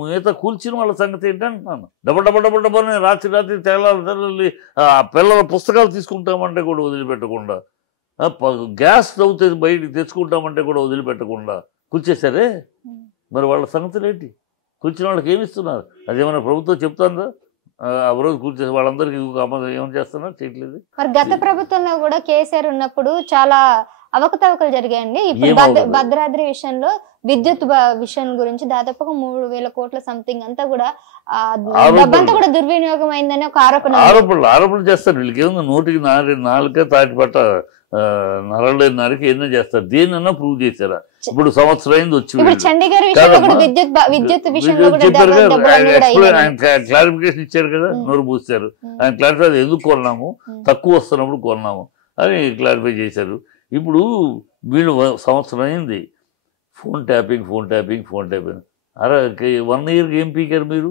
మిగతా కూల్చిన వాళ్ళ సంగతి ఏంటి అంటున్నాను. డబ్బని రాత్రి తెల్లాలి పిల్లల పుస్తకాలు తీసుకుంటామంటే కూడా వదిలిపెట్టకుండా, గ్యాస్ అవుతే బయటికి తెచ్చుకుంటామంటే కూడా వదిలిపెట్టకుండా కూల్చేశారే. మరి వాళ్ళ సంగతులు ఏంటి? కూర్చిన వాళ్ళకి ఏమి ఇస్తున్నారు? అదేమన్నా ప్రభుత్వం చెప్తుందా? ఆ రోజు కూర్చేసి వాళ్ళందరికీ ఏమైనా చేస్తున్నారు, చేయట్లేదు. మరి గత ప్రభుత్వంలో కూడా కేసీఆర్ ఉన్నప్పుడు చాలా అవకతవకలు జరిగాయండి. ఇప్పుడు భద్రాద్రి విషయంలో విద్యుత్ విషయం గురించి దాదాపుగా 3,000 కోట్ల సంథింగ్ అంతా కూడా డబ్బంతా కూడా దుర్వినియోగం అయిందని ఒక ఆరోపణలు చేస్తారు. వీళ్ళకి ఏముంది, నోటికి నాలుక తాటిపట్ట నరలేని నరికి ఎన్నో చేస్తారు. దేన్నన్నా ప్రూవ్ చేశారా? ఇప్పుడు సంవత్సరం అయింది వచ్చి క్లారిఫికేషన్ ఇచ్చారు కదా, నోరు పూస్తారు. ఆయన క్లారిఫై ఎందుకు కొన్నాము, తక్కువ వస్తున్నప్పుడు కొన్నాము అని క్లారిఫై చేశారు. ఇప్పుడు వీళ్ళు సంవత్సరం అయింది ఫోన్ ట్యాపింగ్. అరే 1 ఇయర్కి ఏం పీకారు మీరు?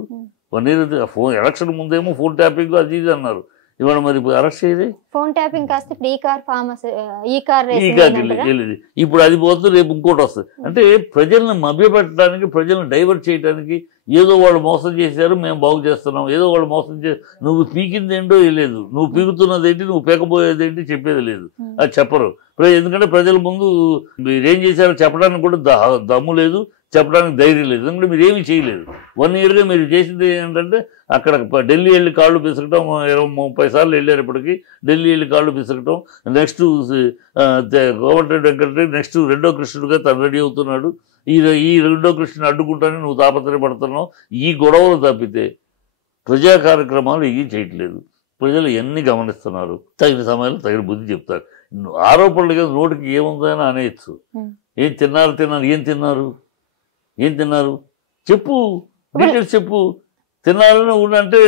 1 ఇయర్ ఫోన్ ఎలక్షన్ ముందేమో ఫోన్ ట్యాపింగ్ అది ఇది అన్నారు. ఇవాళ మరి అరెస్ట్ చేయదు. ఫోన్ ట్యాపింగ్ కాస్త వెళ్ళింది. ఇప్పుడు అది పోతుంది, రేపు ఇంకోటి వస్తుంది. అంటే ప్రజల్ని మభ్యపెట్టడానికి, ప్రజల్ని డైవర్ట్ చేయడానికి, ఏదో వాళ్ళు మోసం చేశారు మేము బాగు చేస్తున్నాం, ఏదో వాళ్ళు మోసం నువ్వు పీకింది ఏంటో లేదు, నువ్వు పీకుతున్నది ఏంటి, నువ్వు పీకపోయేది ఏంటి చెప్పేది లేదు. అది చెప్పరు. ఎందుకంటే ప్రజల ముందు మీరేం చేశారో చెప్పడానికి కూడా దమ్ము లేదు, చెప్పడానికి ధైర్యం లేదు. ఎందుకంటే మీరు ఏమీ చేయలేదు. 1 ఇయర్గా మీరు చేసింది ఏంటంటే అక్కడ ఢిల్లీ వెళ్ళి కాళ్ళు పిసకటం, 20-30 సార్లు వెళ్ళారు. ఇప్పటికి ఢిల్లీ వెళ్ళి కాళ్ళు పిసకటం. నెక్స్ట్ కోమటిరెడ్డి వెంకటరెడ్డి నెక్స్ట్ రెండో కృష్ణుడిగా తను రెడీ అవుతున్నాడు. ఈ రెండో కృష్ణుని అడ్డుకుంటానని నువ్వు తాపత్రయపడుతున్నావు. ఈ గొడవలు తప్పితే ప్రజా కార్యక్రమాలు ఇవి చేయట్లేదు. ప్రజలు ఎన్ని గమనిస్తున్నారు, తగిన సమయంలో తగిన బుద్ధి చెప్తారు. ఆరోపణలు కదా, నోటికి ఏముందని అనేయచ్చు. ఏం తిన్నారు, ఏం తిన్నారు చెప్పు, డీటెయిల్స్ చెప్పు. తిన్నారని అంటే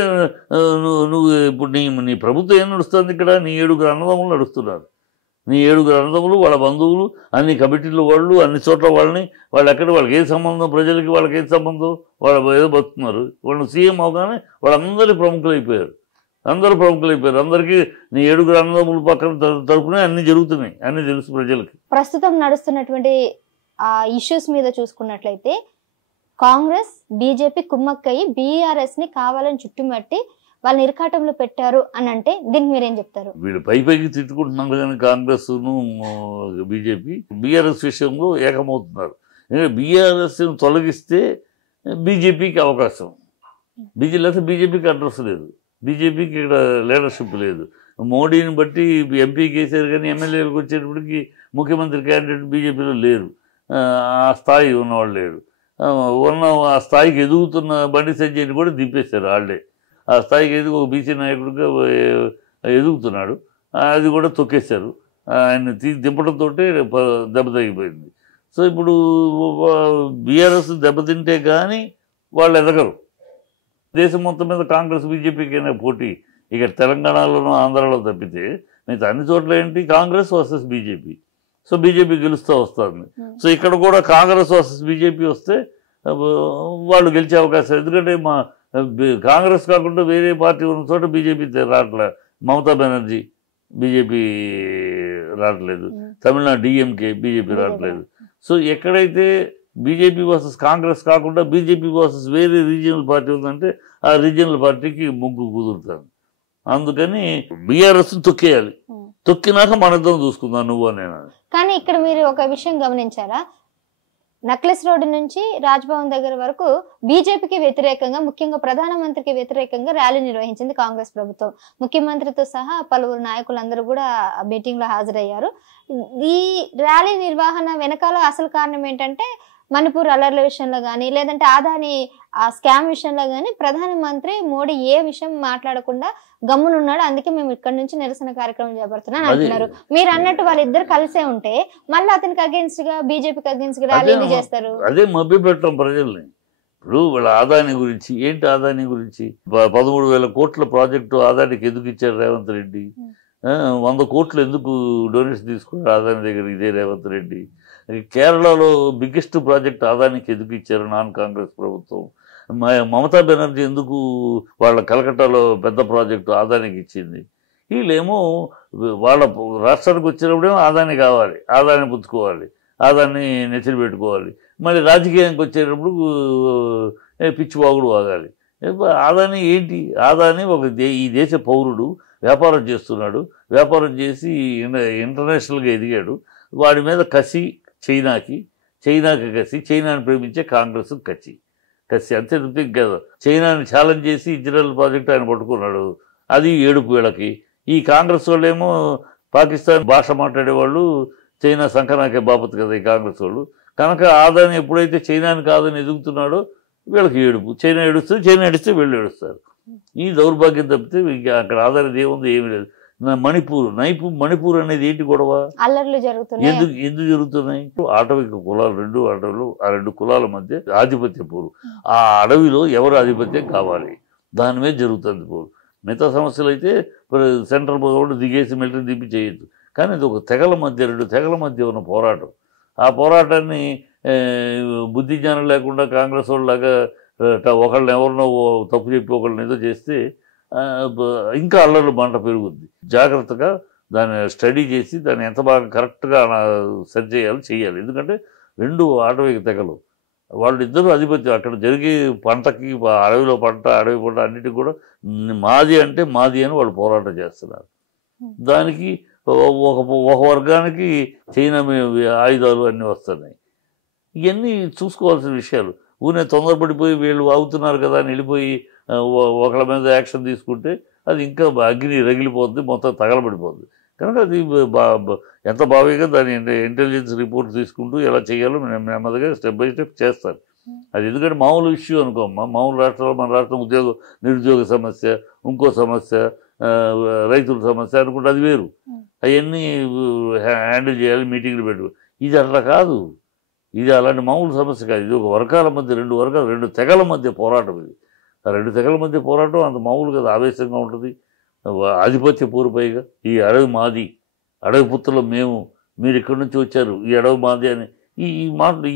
నువ్వు ఇప్పుడు నీ ప్రభుత్వం ఏం నడుస్తుంది ఇక్కడ? నీ 7 అన్నదమ్ములు నడుస్తున్నారు. నీ 7 అన్నదమ్ములు, వాళ్ళ బంధువులు, అన్ని కమిటీల వాళ్ళు, అన్ని చోట్ల వాళ్ళని, వాళ్ళు ఎక్కడ, వాళ్ళకి ఏం సంబంధం, ప్రజలకి వాళ్ళకి ఏం సంబంధం, వాళ్ళు ఏదో బతుకుతున్నారు. వాళ్ళు సీఎం అవగానే వాళ్ళందరూ ప్రముఖులైపోయారు. అందరికీ నీ 7 అన్నదమ్ముల పక్కన తరపునే అన్ని జరుగుతున్నాయి, అన్ని తెలుసు ప్రజలకి. ప్రస్తుతం నడుస్తున్నటువంటి ఆ ఇష్యూస్ మీద చూసుకున్నట్లయితే కాంగ్రెస్ బీజేపీ కుమ్మక్కయ్యి బీఆర్ఎస్ ని కావాలని చుట్టుమట్టి వాళ్ళని ఇరకాటంలో పెట్టారు అని అంటే దీనికి మీరేం చెప్తారు? వీళ్ళు పైకి తిట్టుకుంటున్నారు కానీ కాంగ్రెస్ బీజేపీ బీఆర్ఎస్ విషయంలో ఏకమవుతున్నారు. ఎందుకంటే బీఆర్ఎస్ తొలగిస్తే బీజేపీకి అవకాశం, లేకపోతే బీజేపీకి అడ్రస్ లేదు, బీజేపీకి ఇక్కడ లీడర్షిప్ లేదు. మోడీని బట్టి ఎంపీకి వేసారు కానీ ఎమ్మెల్యేలకు వచ్చేటప్పటికి ముఖ్యమంత్రి క్యాండిడేట్ బీజేపీలో లేరు, ఆ స్థాయి ఉన్నవాళ్ళు లేరు. ఆ స్థాయికి ఎదుగుతున్న బండి సంజయ్ని కూడా దింపేశారు వాళ్ళే. ఆ స్థాయికి ఒక బీసీ నాయకుడిగా ఎదుగుతున్నాడు, అది కూడా తొక్కేశారు. ఆయన దింపడంతో దెబ్బతగిపోయింది. సో ఇప్పుడు బీఆర్ఎస్ దెబ్బతింటే కానీ వాళ్ళు ఎదగరు. దేశం మొత్తం మీద కాంగ్రెస్ బీజేపీకైనా పోటీ ఇక్కడ తెలంగాణలోనూ ఆంధ్రాలో తప్పితే మిగతా అన్ని చోట్ల ఏంటి Congress versus BJP. So BJP గెలుస్తూ వస్తుంది. సో ఇక్కడ కూడా కాంగ్రెస్ వర్సెస్ బీజేపీ వస్తే వాళ్ళు గెలిచే అవకాశం. ఎందుకంటే కాంగ్రెస్ కాకుండా వేరే పార్టీ ఉన్న చోట బీజేపీ రావట్లే. మమతా బెనర్జీ బీజేపీ రావట్లేదు, తమిళనాడు డిఎంకే బీజేపీ రావట్లేదు. సో ఎక్కడైతే బీజేపీ వర్సెస్ కాంగ్రెస్ కాకుండా బీజేపీ వర్సెస్ వేరే రీజియనల్ పార్టీ ఉందంటే ఆ రీజియనల్ పార్టీకి ముగ్గు కుదురుతాను. అందుకని బీఆర్ఎస్ తొక్కేయాలి, తొక్కినాక మనతో చూసుకుందాం నువ్వు నేను. కానీ ఇక్కడ మీరు ఒక విషయం గమనించారా, నక్లెస్ రోడ్డు నుంచి రాజ్భవన్ దగ్గర వరకు బీజేపీకి వ్యతిరేకంగా, ముఖ్యంగా ప్రధానమంత్రికి వ్యతిరేకంగా ర్యాలీ నిర్వహించింది కాంగ్రెస్ ప్రభుత్వం. ముఖ్యమంత్రితో సహా పలువురు నాయకులందరూ కూడా మీటింగ్ లో హాజరయ్యారు. ఈ ర్యాలీ నిర్వహణ వెనకాల అసలు కారణం ఏంటంటే మణిపూర్ అల్లర్ల విషయంలో కానీ లేదంటే ఆదాని ఆ స్కామ్ విషయంలో కానీ ప్రధానమంత్రి మోడీ ఏ విషయం మాట్లాడకుండా గమ్మునున్నాడు, అందుకే మేము ఇక్కడ నుంచి నిరసన కార్యక్రమం చేపడుతున్నాం అంటున్నారు. మీరు అన్నట్టు వాళ్ళిద్దరు కలిసే ఉంటే మళ్ళీ అతనికి అగేన్స్ట్ గా బీజేపీకి అగేన్స్ట్ గా ర్యాలీ చేస్తారు. అదే మభ్య పెట్టడం ప్రజల్ని. ఇప్పుడు వాళ్ళ ఆదాని గురించి ఏంటి, ఆదాని గురించి 13,000 కోట్ల ప్రాజెక్టు ఆదానికి ఎందుకు ఇచ్చారు రేవంత్ రెడ్డి? 100 కోట్లు ఎందుకు డొనేషన్ తీసుకున్నారు ఆదాని దగ్గర ఇదే రేవంత్ రెడ్డి? కేరళలో బిగ్గెస్ట్ ప్రాజెక్ట్ ఆదానికి ఎందుకు ఇచ్చారు నాన్ కాంగ్రెస్ ప్రభుత్వం? మమతా బెనర్జీ ఎందుకు వాళ్ళ కలకట్టాలో పెద్ద ప్రాజెక్టు ఆదానికి ఇచ్చింది? వీళ్ళేమో వాళ్ళ రాష్ట్రానికి వచ్చినప్పుడేమో ఆదాని కావాలి, ఆదాన్ని పుచ్చుకోవాలి, ఆదాన్ని నెచ్చిన పెట్టుకోవాలి. మళ్ళీ రాజకీయానికి వచ్చేటప్పుడు పిచ్చివాగుడు వాగాలి. ఆదాని ఏంటి? ఆదాని ఈ దేశ పౌరుడు, వ్యాపారం చేస్తున్నాడు, వ్యాపారం చేసి ఇంటర్నేషనల్గా ఎదిగాడు. వాడి మీద కసి చైనాకి కసి, చైనాని ప్రేమించే కాంగ్రెస్ కసి అంతే తప్పితే కదా. చైనాని ఛాలెంజ్ చేసి ఇజ్రాయెల్ ప్రాజెక్ట్ ఆయన పట్టుకున్నాడు, అది ఏడుపు వీళ్ళకి. ఈ కాంగ్రెస్ వాళ్ళేమో పాకిస్తాన్ భాష మాట్లాడేవాళ్ళు, చైనా సంకనాకే బాపత్ కదా ఈ కాంగ్రెస్ వాళ్ళు. కనుక ఆదాని ఎప్పుడైతే చైనాని కాదని ఎదుగుతున్నాడో వీళ్ళకి ఏడుపు. చైనా ఏడుస్తుంది, చైనా ఏడిస్తే వీళ్ళు ఏడుస్తారు. ఈ దౌర్భాగ్యం తప్పితే ఇంకా అక్కడ ఆదాని ఏముంది, ఏమీ లేదు. మణిపూర్ అనేది ఏంటి గొడవ? అల్లర్లు జరుగుతున్నాయి. ఎందుకు జరుగుతున్నాయి? ఆటవిక కులాలు, ఆ రెండు కులాల మధ్య ఆధిపత్య పోరు. ఆ అడవిలో ఎవరు ఆధిపత్యం కావాలి, దాని మీద జరుగుతుంది పోరు. మిగతా సమస్యలు అయితే సెంట్రల్ గవర్నమెంట్ దిగేసి మిలిటరీ దింపి చేయొచ్చు. కానీ ఇది ఒక తెగల మధ్య, 2 తెగల మధ్య ఉన్న పోరాటం. ఆ పోరాటాన్ని బుద్ధి జ్ఞానం లేకుండా కాంగ్రెస్ వాళ్ళలాగా ఒకళ్ళని ఎవరినో తప్పు చెప్పి ఒకళ్ళని ఏదో చేస్తే ఇంకా అల్లర్లు మంట పెరుగుద్ది. జాగ్రత్తగా దాన్ని స్టడీ చేసి దాన్ని ఎంత బాగా కరెక్ట్గా సెట్ చేయాలి. ఎందుకంటే 2 ఆటవిక తెగలు, వాళ్ళిద్దరూ ఆధిపత్యం. అక్కడ జరిగే పంటకి, అడవిలో పంట, అడవి పంట అన్నిటికీ కూడా మాది అంటే మాది అని వాళ్ళు పోరాటం చేస్తున్నారు. దానికి ఒక వర్గానికి చైనా ఆయుధాలు అన్నీ వస్తున్నాయి. ఇవన్నీ చూసుకోవాల్సిన విషయాలు. ఊనే తొందరపడిపోయి వీళ్ళు వాగుతున్నారు కదా అని వెళ్ళిపోయి ఒకళ్ళ మీద యాక్షన్ తీసుకుంటే అది ఇంకా అగ్ని రగిలిపోతుంది, మొత్తం తగలబడిపోతుంది. కనుక అది ఎంత భావిగా దాని ఇంటెలిజెన్స్ రిపోర్ట్ తీసుకుంటూ ఎలా చేయాలో నెమ్మదిగా స్టెప్ బై స్టెప్ చేస్తారు. అది ఎందుకంటే మామూలు ఇష్యూ అనుకోమ్మా. మామూలు రాష్ట్రాల్లో మన రాష్ట్రం నిరుద్యోగ సమస్య, ఇంకో సమస్య, రైతుల సమస్య అనుకుంటే అది వేరు. అవన్నీ హ్యాండిల్ చేయాలి, మీటింగ్లు పెట్టు. ఇది అట్లా కాదు. ఇది అలాంటి మామూలు సమస్య కాదు. ఇది ఒక వర్గాల మధ్య, 2 తెగల మధ్య పోరాటం. ఇది ఆ 2 తెగల మధ్య పోరాటం అంత మామూలు కదా, ఆవేశంగా ఉంటుంది. ఆధిపత్య పూర్వపైగా ఈ అడవి మాది, అడవి పుత్రులు మేము, మీరు ఇక్కడి నుంచి వచ్చారు, ఈ అడవి మాది అని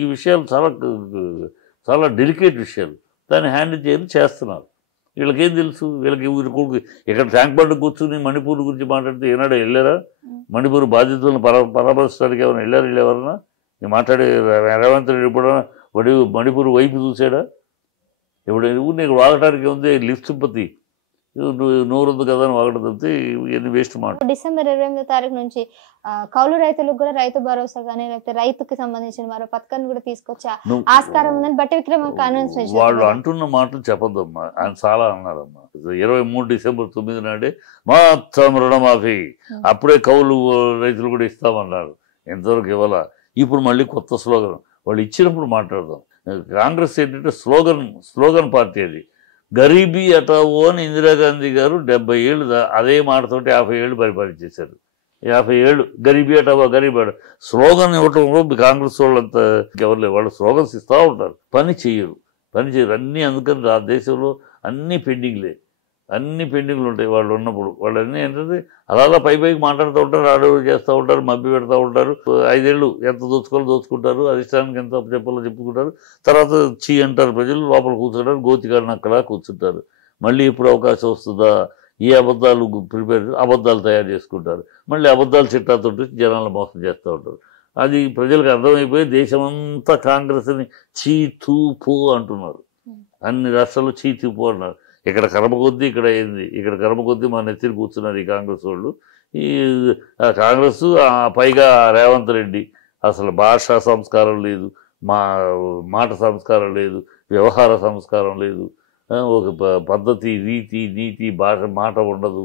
ఈ విషయాలు చాలా డెలికేట్ విషయాలు. దాన్ని హ్యాండిల్ చేస్తున్నారు. వీళ్ళకేం తెలుసు? వీళ్ళకి ఇక్కడ ట్యాంక్ బండ్ కూర్చుని మణిపూర్ గురించి మాట్లాడితే ఏనాడు వెళ్ళారా? మణిపూర్ బాధితులను పరామర్శించడానికి ఏమైనా వెళ్ళేవారన్నా? మాట్లాడే రేవంత్ రెడ్డి ఎప్పుడైనా మణిపూర్ వైపు చూసాడా? ఎప్పుడైనా నీకు వాగటానికి ఉంది లిఫ్ట్ సింపతి, నోరుంది కదా అని వాగడం తప్పితే ఇవన్నీ వేస్ట్ మాట. డిసెంబర్ 28వ తారీఖు నుంచి కౌలు రైతులకు కూడా రైతు భరోసా కానీ లేకపోతే రైతుకి సంబంధించిన మరో పథకాన్ని కూడా తీసుకొచ్చే ఆస్కారం ఉందని బట్టి విక్రమార్క అనౌన్స్ చేశారు. వాళ్ళు అంటున్న మాటలు చెప్పొద్దమ్మా, ఆయన చాలా అన్నారమ్మా. 23 డిసెంబర్ 9 నాడే మొత్తం రుణమాఫీ, అప్పుడే కౌలు రైతులు కూడా ఇస్తామన్నారు. ఎంతవరకు ఇవ్వాలా? ఇప్పుడు మళ్ళీ కొత్త స్లోగన్. వాళ్ళు ఇచ్చినప్పుడు మాట్లాడదాం. కాంగ్రెస్ ఏంటంటే స్లోగన్ పార్టీ. అది గరీబీ హటావో అని ఇందిరాగాంధీ గారు 70 ఏళ్ళు అదే మాటతోటి 50 ఏళ్ళు పరిపాలించేశారు. 50 ఏళ్ళు గరీబీ హటావో, గరీబీ హటావో స్లోగన్ ఇవ్వటంలో కాంగ్రెస్ వాళ్ళంతా ఎవరు లేవు. వాళ్ళు స్లోగన్స్ ఇస్తూ ఉంటారు, పని చేయరు. అన్నీ అందుకని ఆ దేశంలో అన్నీ పెండింగ్లు ఉంటాయి వాళ్ళు ఉన్నప్పుడు. వాళ్ళన్నీ ఏంటంటే అలా పైకి మాట్లాడుతూ ఉంటారు, అడవులు చేస్తూ ఉంటారు, మభ్య పెడతా ఉంటారు. 5 ఏళ్ళు ఎంత దోచుకోవాలో అధిష్టానానికి ఎంత చెప్పాలో చెప్పుకుంటారు. తర్వాత చీ అంటారు ప్రజలు, లోపల కూర్చుంటారు, గోతికాడిని అక్కడ కూర్చుంటారు. మళ్ళీ ఎప్పుడు అవకాశం వస్తుందా, ఈ అబద్ధాలు తయారు చేసుకుంటారు. మళ్ళీ అబద్ధాలు చిట్టాతోటి జనాలను మోసం చేస్తూ ఉంటారు. అది ప్రజలకు అర్థమైపోయి దేశమంతా కాంగ్రెస్ని చీ తూ పో అంటున్నారు. అన్ని రాష్ట్రాల్లో చీ తూ పో అన్నారు. ఇక్కడ కర్మ కొద్దీ ఇక్కడ అయింది, ఇక్కడ కర్మ కొద్దీ మా నెత్తిని కూర్చున్నారు ఈ కాంగ్రెస్ వాళ్ళు. ఈ కాంగ్రెస్ పైగా రేవంత్ రెడ్డి అసలు భాషా సంస్కారం లేదు, మాట సంస్కారం లేదు, వ్యవహార సంస్కారం లేదు, ఒక పద్ధతి, రీతి, నీతి, మాట ఉండదు.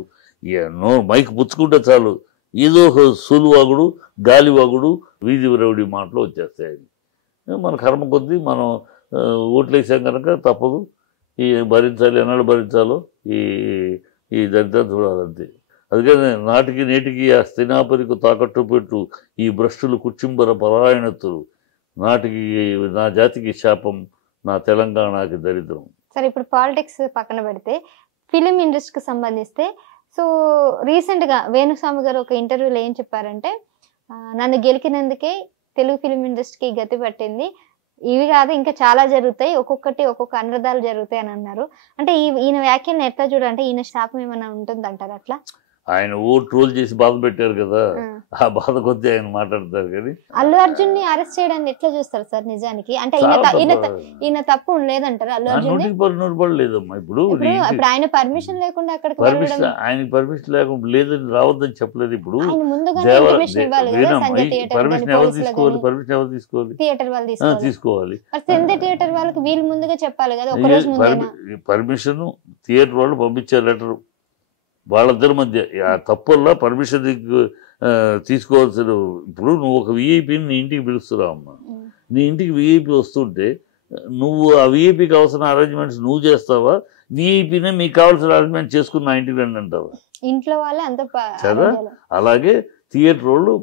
మైక్ పుచ్చుకుంటే చాలు ఏదో ఒక సొలువాగుడు, గాలివాగుడు, వీధి రౌడీ మాటలు వచ్చేస్తాయి. మన కర్మ కొద్దీ మనం ఓట్లు వేసాం కనుక తప్పదు, ఈ భరించాలి, ఎన్నాళ్ళు భరించాలో ఈ దరిద్రం చూడాలంతే. అందుకని నాటికి నేటికి ఆ స్థినాపరికి తాకట్టు పెట్టు ఈ భ్రష్టులు కుచింబర పరాయణత్తులు, నాటికి నా జాతికి శాపం, నా తెలంగాణకి దరిద్రం. సరే, ఇప్పుడు పాలిటిక్స్ పక్కన పెడితే ఫిలిం ఇండస్ట్రీకి సంబంధిస్తే, సో రీసెంట్గా వేణుస్వామి గారు ఒక ఇంటర్వ్యూలో ఏం చెప్పారంటే, నన్ను గెలికినందుకే తెలుగు ఫిలిం ఇండస్ట్రీకి గతి పట్టింది, ఇవి కాదు ఇంకా చాలా జరుగుతాయి, ఒక్కొక్కటి ఒక్కొక్క అనర్థాలు జరుగుతాయి అని అన్నారు. అంటే ఈయన వ్యాఖ్యలను ఎట్లా చూడాలంటే ఈయన శాపం ఏమైనా ఉంటుందంటారు అట్లా? ఆయన ట్రోల్ చేసి బాధ పెట్టారు కదా, ఆ బాధ కొద్దీ ఆయన మాట్లాడతారు. కానీ అల్లు అర్జున్ ని అరెస్ట్ చేయడాన్ని ఎట్లా చూస్తారు సార్ నిజానికి? అంటే ఈయన తప్పు లేదంటారు అల్లు అర్జున్ లేదమ్మా. ఇప్పుడు ఆయన పర్మిషన్ లేకుండా అక్కడికి ఆయనకి పర్మిషన్ లేకుండా లేదని రావద్దని చెప్పలేదు. ఇప్పుడు ముందుగా పర్మిషన్ ఎవరు తీసుకోవాలి? పర్మిషన్ ఎవరు తీసుకోవాలి? థియేటర్ వాళ్ళు తీసుకోవాలి. థియేటర్ వాళ్ళకి వీళ్ళు ముందుగా చెప్పాలి కదా, ఒక రోజు ముందు పర్మిషన్ థియేటర్ వాళ్ళు పంపించారు లెటర్. వాళ్ళిద్దరి మధ్య ఆ తప్పుల్లో పర్మిషన్ తీసుకోవాల్సిన. ఇప్పుడు నువ్వు ఒక విఐపిని నీ ఇంటికి పిలుస్తున్నావు అమ్మా, నీ ఇంటికి విఐపి వస్తుంటే నువ్వు ఆ విఐపికి కావాల్సిన అరేంజ్మెంట్స్ నువ్వు చేస్తావా, విఐపినే మీకు కావాల్సిన అరేంజ్మెంట్ చేసుకుని నా ఇంటికి రండి అంటావా? ఇంట్లో వాళ్ళే అంత కదా. అలాగే థియేటర్ వాళ్ళు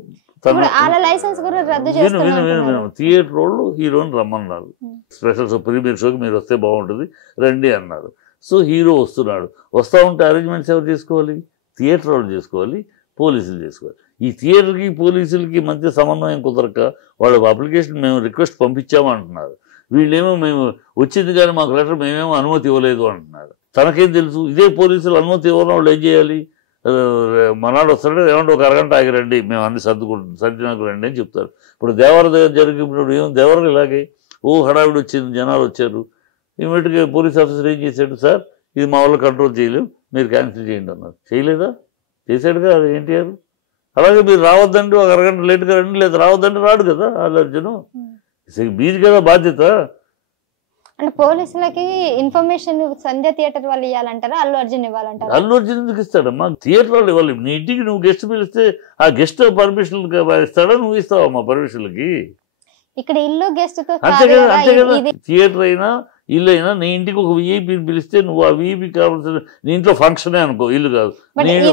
థియేటర్ వాళ్ళు హీరోని రమ్మన్నారు, స్పెషల్ ప్రీమియర్ షోకి మీరు వస్తే బాగుంటుంది రండి అన్నారు. సో హీరో వస్తున్నాడు, వస్తూ ఉంటే అరేంజ్మెంట్స్ ఎవరు చేసుకోవాలి? థియేటర్ వాళ్ళు చేసుకోవాలి, పోలీసులు చేసుకోవాలి. ఈ థియేటర్కి పోలీసులకి మధ్య సమన్వయం కుదరక వాళ్ళ అప్లికేషన్ మేము రిక్వెస్ట్ పంపించామంటున్నారు, వీళ్ళేమో మేము వచ్చింది కానీ మాకు లెటర్ మేమేమో అనుమతి ఇవ్వలేదు అంటున్నారు. తనకేం తెలుసు? ఇదే పోలీసులు అనుమతి ఇవ్వడం వాళ్ళు ఏం చేయాలి? మనాడు వస్తాడు, ఏమంటే ఒక అరగంట ఆగిరండి, మేము అన్ని సర్దినాకు రండి అని చెప్తారు. ఇప్పుడు దేవర దగ్గర జరిగినప్పుడు ఏమో దేవర ఇలాగే హడావిడి వచ్చింది, జనాలు వచ్చారు, ఇమీడియట్గా పోలీస్ ఆఫీసర్ ఏం చేశాడు, సార్ ఇది మా వాళ్ళు కంట్రోల్ చేయలేము, మీరు క్యాన్సిల్ చేయండి అన్నారు. చేయలేదా? చేశాడుగా ఎన్టీఆర్. అలాగే మీరు రావద్దండి, ఒక అరగంట లేట్గా రండి, లేదా రావద్దండి రాడు కదా అల్లు అర్జున్. మీది కదా బాధ్యత. అంటే పోలీసులకి ఇన్ఫర్మేషన్ సంధ్య థియేటర్ వాళ్ళు ఇవ్వాలంటారా, అల్లు అర్జున్ ఇవ్వాలంటారా? అల్లు అర్జున్ ఎందుకు ఇస్తాడమ్మా? థియేటర్ వాళ్ళు ఇవ్వాలి. నీ ఇంటికి నువ్వు గెస్ట్ పిలిస్తే ఆ గెస్ట్ పర్మిషన్ ఇస్తాడా? నువ్వు ఇస్తావమ్మా పర్మిషన్లకి? ఇక్కడ ఇల్లు గెస్ట్ తో అంతే కదా. థియేటర్ అయినా ఇల్లు అయినా నీ ఇంటికి ఒక విఐపిని పిలిస్తే నువ్వు ఆ విఐపి కావాల్సిన, నీ ఇంట్లో ఫంక్షనే అనుకో, ఇల్లు కాదు, నీది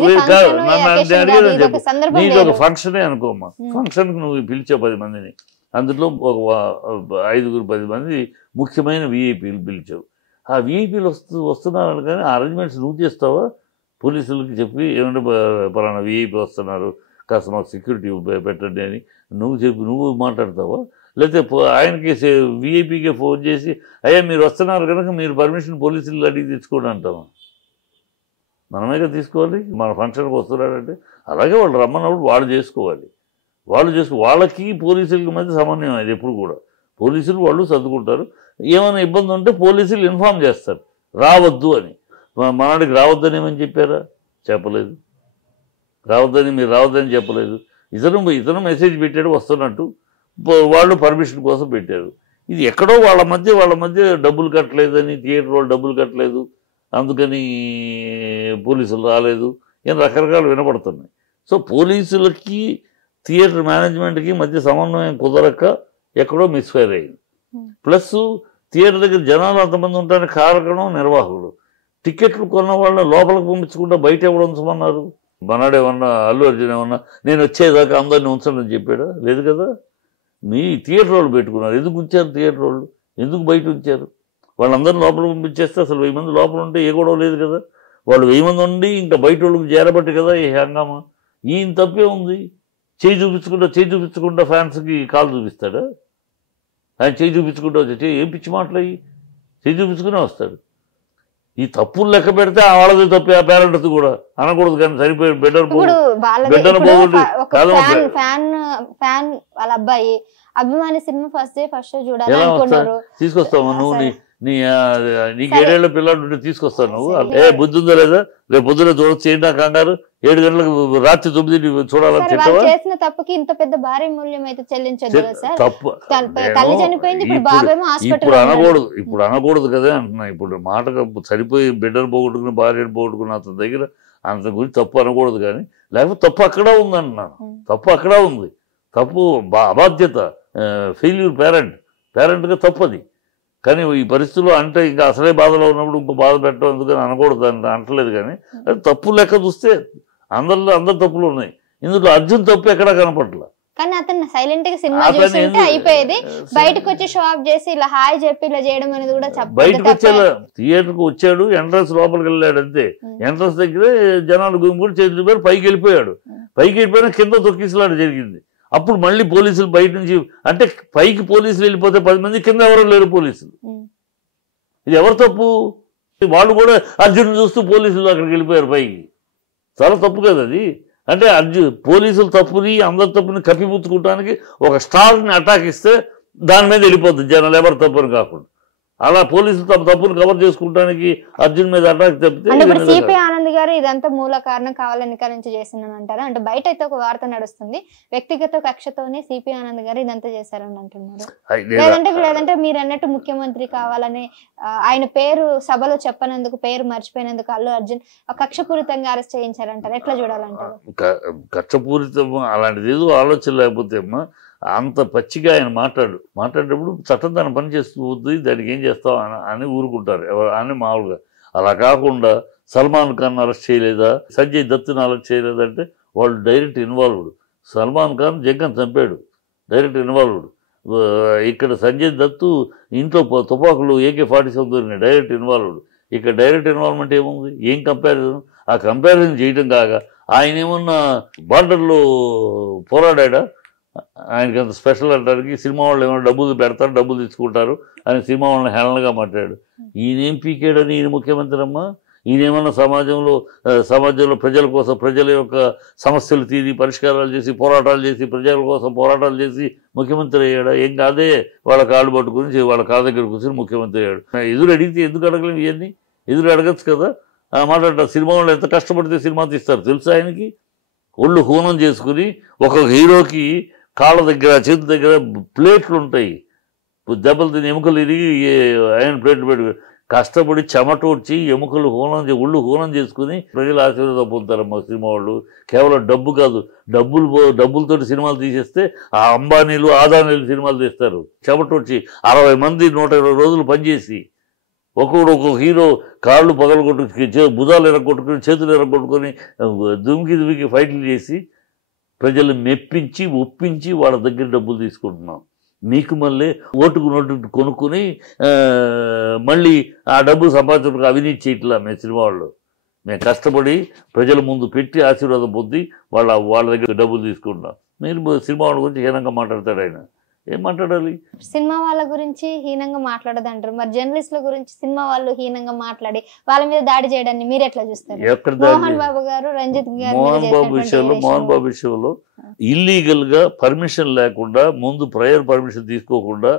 ఒక ఫంక్షనే అనుకోమ్మా. ఫంక్షన్కి నువ్వు పిలిచే 10 మందిని, అందులో ఒక 5-10 మంది ముఖ్యమైన విఐపీలు పిలిచావు. ఆ విఐపీలు వస్తున్నారు కానీ ఆ అరేంజ్మెంట్స్ నువ్వు చేస్తావా? పోలీసులకి చెప్పి ఏమంటే పలానా విఐపీ వస్తున్నారు, కాస్త మాకు సెక్యూరిటీ పెట్టండి అని నువ్వు మాట్లాడతావా? లేకపోతే ఆయనకి విఐపీకే ఫోన్ చేసి అయ్యా మీరు వస్తున్నారు కనుక మీరు పర్మిషన్ పోలీసులు అడిగి తెచ్చుకోండి అంటామా? మనమే కదా తీసుకోవాలి. మన ఫంక్షన్కి వస్తున్నాడంటే అలాగే వాళ్ళు రమ్మన్నప్పుడు వాళ్ళు చేసుకోవాలి. వాళ్ళకి పోలీసులకి మధ్య సమన్వయం అది ఎప్పుడు కూడా. పోలీసులు వాళ్ళు సర్దుకుంటారు, ఏమైనా ఇబ్బంది ఉంటే పోలీసులు ఇన్ఫామ్ చేస్తారు రావద్దు అని. మనడికి రావద్దని ఏమని చెప్పారా? చెప్పలేదు. మీరు రావద్దని చెప్పలేదు. ఇతను మెసేజ్ పెట్టాడు వస్తున్నట్టు, వాళ్ళు పర్మిషన్ కోసం పెట్టారు. ఇది ఎక్కడో వాళ్ళ మధ్య డబ్బులు కట్టలేదని, థియేటర్ వాళ్ళు డబ్బులు కట్టలేదు అందుకని పోలీసులు రాలేదు, ఏం రకరకాలు వినపడుతున్నాయి. సో పోలీసులకి థియేటర్ మేనేజ్మెంట్కి మధ్య సమన్వయం కుదరక ఎక్కడో మిస్ఫైర్ అయింది. ప్లస్ థియేటర్ దగ్గర జనాలు అంతమంది ఉండడానికి కారణం నిర్వాహకుడు. టికెట్లు కొన్న వాళ్ళని లోపలికి పంపించకుండా బయట ఎవరు ఉంచమన్నారు? మనడేమన్నా అల్లు అర్జున్ ఏమన్నా నేను వచ్చేదాకా అందరినీ ఉంచండి చెప్పాడా? లేదు కదా. మీ థియేటర్ వాళ్ళు పెట్టుకున్నారు. ఎందుకు ఉంచారు థియేటర్ వాళ్ళు? ఎందుకు బయట ఉంచారు? వాళ్ళందరూ లోపల పంపించేస్తే అసలు 1000 మంది లోపల ఉంటే ఏ గొడవ లేదు కదా. వాళ్ళు 1000 మంది ఉండి ఇంకా బయట వాళ్ళకి చేరబట్టి కదా ఈ హంగామా. ఈయన తప్పే ఉంది. చేయి చూపించకుండా ఫ్యాన్స్కి కాలు చూపిస్తాడా? ఆయన చేయి చూపించుకుంటూ వచ్చి ఏం పిచ్చి మాటలయ్యి చేయి చూపించుకునే వస్తాడు. ఈ తప్పులు లెక్క పెడితే ఆ వాళ్ళది తప్పే, ఆ పేరెంట్స్ కూడా అనకూడదు. కానీ సరిపోయి బిడ్డను వాళ్ళ అబ్బాయి అభిమాని సినిమా ఫస్ట్ షో చూడాలి అనుకున్నారు. తీసుకొస్తావు నువ్వు నీకు 7 ఏళ్ల పిల్లలు ఉంటే తీసుకొస్తావు నువ్వు. బుద్ధి ఉందా లేదా? రేపు పొద్దున చూడొచ్చు ఏంటి ఆ కంగారు? 7 గంటలకు రాత్రి 9 చూడాలని చెప్పావా? చేసిన తప్పుకి ఇంత పెద్ద భారీ మూల్యం అయితే చెల్లించదు తప్పు. తల్లి చనిపోయింది, ఇప్పుడు అనకూడదు కదా అంటున్నా. ఇప్పుడు మాటకు సరిపోయి బిడ్డను పోగొట్టుకుని భార్యను పోగొట్టుకున్న అతని దగ్గర అంత గురించి తప్పు అనకూడదు. కానీ లేకపోతే తప్పు అక్కడ ఉంది అంటున్నాను. తప్పు అక్కడ ఉంది. తప్పు అబాధ్యత, ఫెయిల్యూర్ పేరెంట్. పేరెంట్గా తప్పది. కానీ ఈ పరిస్థితుల్లో అంటే ఇంకా అసలే బాధలో ఉన్నప్పుడు ఇంకో బాధ పెట్టడం ఎందుకని అనకూడదు అని అంటలేదు. కానీ అది తప్పు లెక్క చూస్తే అందరు తప్పులు ఉన్నాయి. ఇందులో అర్జున్ తప్పు ఎక్కడా కనపట్ల. కానీ అతను సైలెంట్ గా సినిమా చూస్తుంటే అయిపోయేది. బయటకు వచ్చి షో ఆఫ్ చేసి ఇలా హాయ్ చెప్పి ఇలా చేయడం అనేది కూడా బయటకు వచ్చేలా థియేటర్కి వచ్చాడు, ఎంట్రన్స్ లోపలికి వెళ్ళాడు అంతే. ఎంట్రన్స్ దగ్గరే జనాలు గుంపుడు చేతుల పేరు పైకి వెళ్ళిపోయాడు. పైకి వెళ్ళిపోయినా కింద తొక్కిసలాట జరిగింది. అప్పుడు మళ్ళీ పోలీసులు బయట నుంచి అంటే పైకి పోలీసులు వెళ్ళిపోతే 10 మంది, కింద ఎవరు లేరు పోలీసులు. ఇది ఎవరు తప్పు? వాళ్ళు కూడా అర్జున్ చూస్తూ పోలీసులు అక్కడికి వెళ్ళిపోయారు పైకి. చాలా తప్పు కదా అది. అంటే పోలీసులు తప్పుని అందరి తప్పుని కప్పిపుచ్చుకోవడానికి ఒక స్టార్ని అటాక్ ఇస్తే దాని మీద వెళ్ళిపోతుంది జనాలు, ఎవరు తప్పుని కాకుండా. అలా పోలీసులు తప్పును కవర్ చేసుకుంటానికి అర్జున్ మీద అటాక్ తప్పితే సిపి ఆనంద్ గారు ఇదంతా మూల కారణం కావాలని నుంచి చేసిందని అంటారు. అంటే బయట అయితే ఒక వార్త నడుస్తుంది, వ్యక్తిగత కక్షతోనే సిపి ఆనంద్ గారు ఇదంతా చేశారని అంటున్నారు. లేదంటే మీరు అన్నట్టు ముఖ్యమంత్రి కావాలని ఆయన పేరు సభలో చెప్పనందుకు, పేరు మర్చిపోయినందుకు అల్లు అర్జున్ కక్షపూరితంగా అరెస్ట్ చేయించారంటారు. ఎట్లా చూడాలంటారు? కక్షపూరితం అలాంటిది ఏదో ఆలోచన లేకపోతే అమ్మా అంత పచ్చిగా ఆయన మాట్లాడేటప్పుడు చట్టం దాని పని చేస్తూ పోతుంది, దానికి ఏం చేస్తావు అని ఊరుకుంటారు అని మామూలుగా. అలా కాకుండా సల్మాన్ ఖాన్ అరెస్ట్ చేయలేదా, సంజయ్ దత్తుని అరెస్ట్ చేయలేదంటే వాళ్ళు డైరెక్ట్ ఇన్వాల్వ్డ్. సల్మాన్ ఖాన్ జగ్గన్ చంపాడు, డైరెక్ట్ ఇన్వాల్వ్డ్. ఇక్కడ సంజయ్ దత్తు ఇంట్లో తుపాకులు AK-47 దొరికినాయి, డైరెక్ట్ ఇన్వాల్వ్డ్. ఇక్కడ డైరెక్ట్ ఇన్వాల్వ్మెంట్ ఏముంది? ఏం కంపారిజన్? ఆ కంపారిజన్ చేయటం కాక ఆయన ఏమన్నా బార్డర్లో పోరాడా? ఆయనకి అంత స్పెషల్ అంటానికి సినిమా వాళ్ళు ఏమైనా డబ్బులు పెడతారు, డబ్బులు తీసుకుంటారు అని సినిమా వాళ్ళని హేళనగా మాట్లాడాడు. ఈయనేం పీకేడని ఈయన ముఖ్యమంత్రి అమ్మా? ఈయనేమన్నా సమాజంలో ప్రజల కోసం, ప్రజల యొక్క సమస్యలు తీరి పరిష్కారాలు చేసి, పోరాటాలు చేసి, ప్రజల కోసం పోరాటాలు చేసి ముఖ్యమంత్రి అయ్యాడా? ఏం కాదే, వాళ్ళ కాళ్ళు పట్టుకుని వాళ్ళ కాళ్ళ దగ్గర కూర్చొని ముఖ్యమంత్రి అయ్యాడు. ఎదురు అడిగితే ఎందుకు అడగలేము? ఇవన్నీ ఎదురు అడగచ్చు కదా. మాట్లాడతారు సినిమా వాళ్ళు ఎంత కష్టపడితే సినిమా తీస్తారు తెలుసా ఆయనకి? ఒళ్ళు హూనం చేసుకుని ఒక హీరోకి కాళ్ళ దగ్గర, చేతి దగ్గర ప్లేట్లు ఉంటాయి, దెబ్బలు తిని ఎముకలు ఇరిగి ఆయన ప్లేట్లు పెట్టుకుని కష్టపడి చెమటోడ్చి ఎముకలు ఒళ్ళు హూనం చేసుకుని ప్రజలు ఆశీర్వాదం పొందుతారమ్మా సినిమా వాళ్ళు. కేవలం డబ్బు కాదు, డబ్బులతో సినిమాలు తీసేస్తే ఆ అంబానీలు, ఆదానీలు సినిమాలు తీస్తారు. చెమటోడ్చి 60 మంది 120 రోజులు పనిచేసి ఒక్కొక్క హీరో కాళ్ళు పగలగొట్టుకుని, భుజాలు ఎరగొట్టుకుని, చేతులు ఎరగొట్టుకొని దుమికి ఫైట్లు చేసి ప్రజలు మెప్పించి ఒప్పించి వాళ్ళ దగ్గర డబ్బులు తీసుకుంటున్నాం. మీకు మళ్ళీ ఓటుకు నోటు కొనుక్కొని మళ్ళీ ఆ డబ్బు సంపాదించడానికి అవినీతి చేయట్లా మేము సినిమా వాళ్ళు. మేము కష్టపడి ప్రజల ముందు పెట్టి ఆశీర్వాదం పొంది వాళ్ళ దగ్గర డబ్బులు తీసుకుంటున్నాం. మీరు సినిమా వాళ్ళ గురించి హీనంగా మాట్లాడతాడు ఆయన. ఏం మాట్లాడాలి? సినిమా వాళ్ళ గురించి హీనంగా మాట్లాడదు అంటారు. మరి జర్నలిస్టుల గురించి సినిమా వాళ్ళు హీనంగా మాట్లాడి వాళ్ళ మీద దాడి చేయడాన్ని మీరు ఎట్లా చూస్తారు? మోహన్ బాబు గారు, రంజిత్ గారు మోహన్ బాబు విషయంలో ఇల్లీగల్ గా పర్మిషన్ లేకుండా, ముందు ప్రయర్ పర్మిషన్ తీసుకోకుండా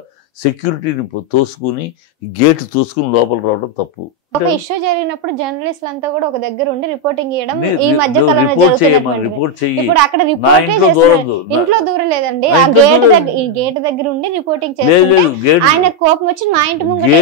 సెక్యూరిటీని తోసుకుని గేట్ తోసుకుని లోపల రావడం తప్పు. ఒక ఇష్యూ జరిగినప్పుడు జర్నలిస్టులు అంతా కూడా ఒక దగ్గర ఉండి రిపోర్టింగ్ చేయడం ఈ మధ్య కాలంలో జరుగుతుంది. ఇప్పుడు అక్కడ రిపోర్ట్ ఇంట్లో దూరలేదండి, ఆ గేట్ దగ్గర ఉండి రిపోర్టింగ్ చేస్తుంటే ఆయన కోపం వచ్చి మా ఇంటి ముందు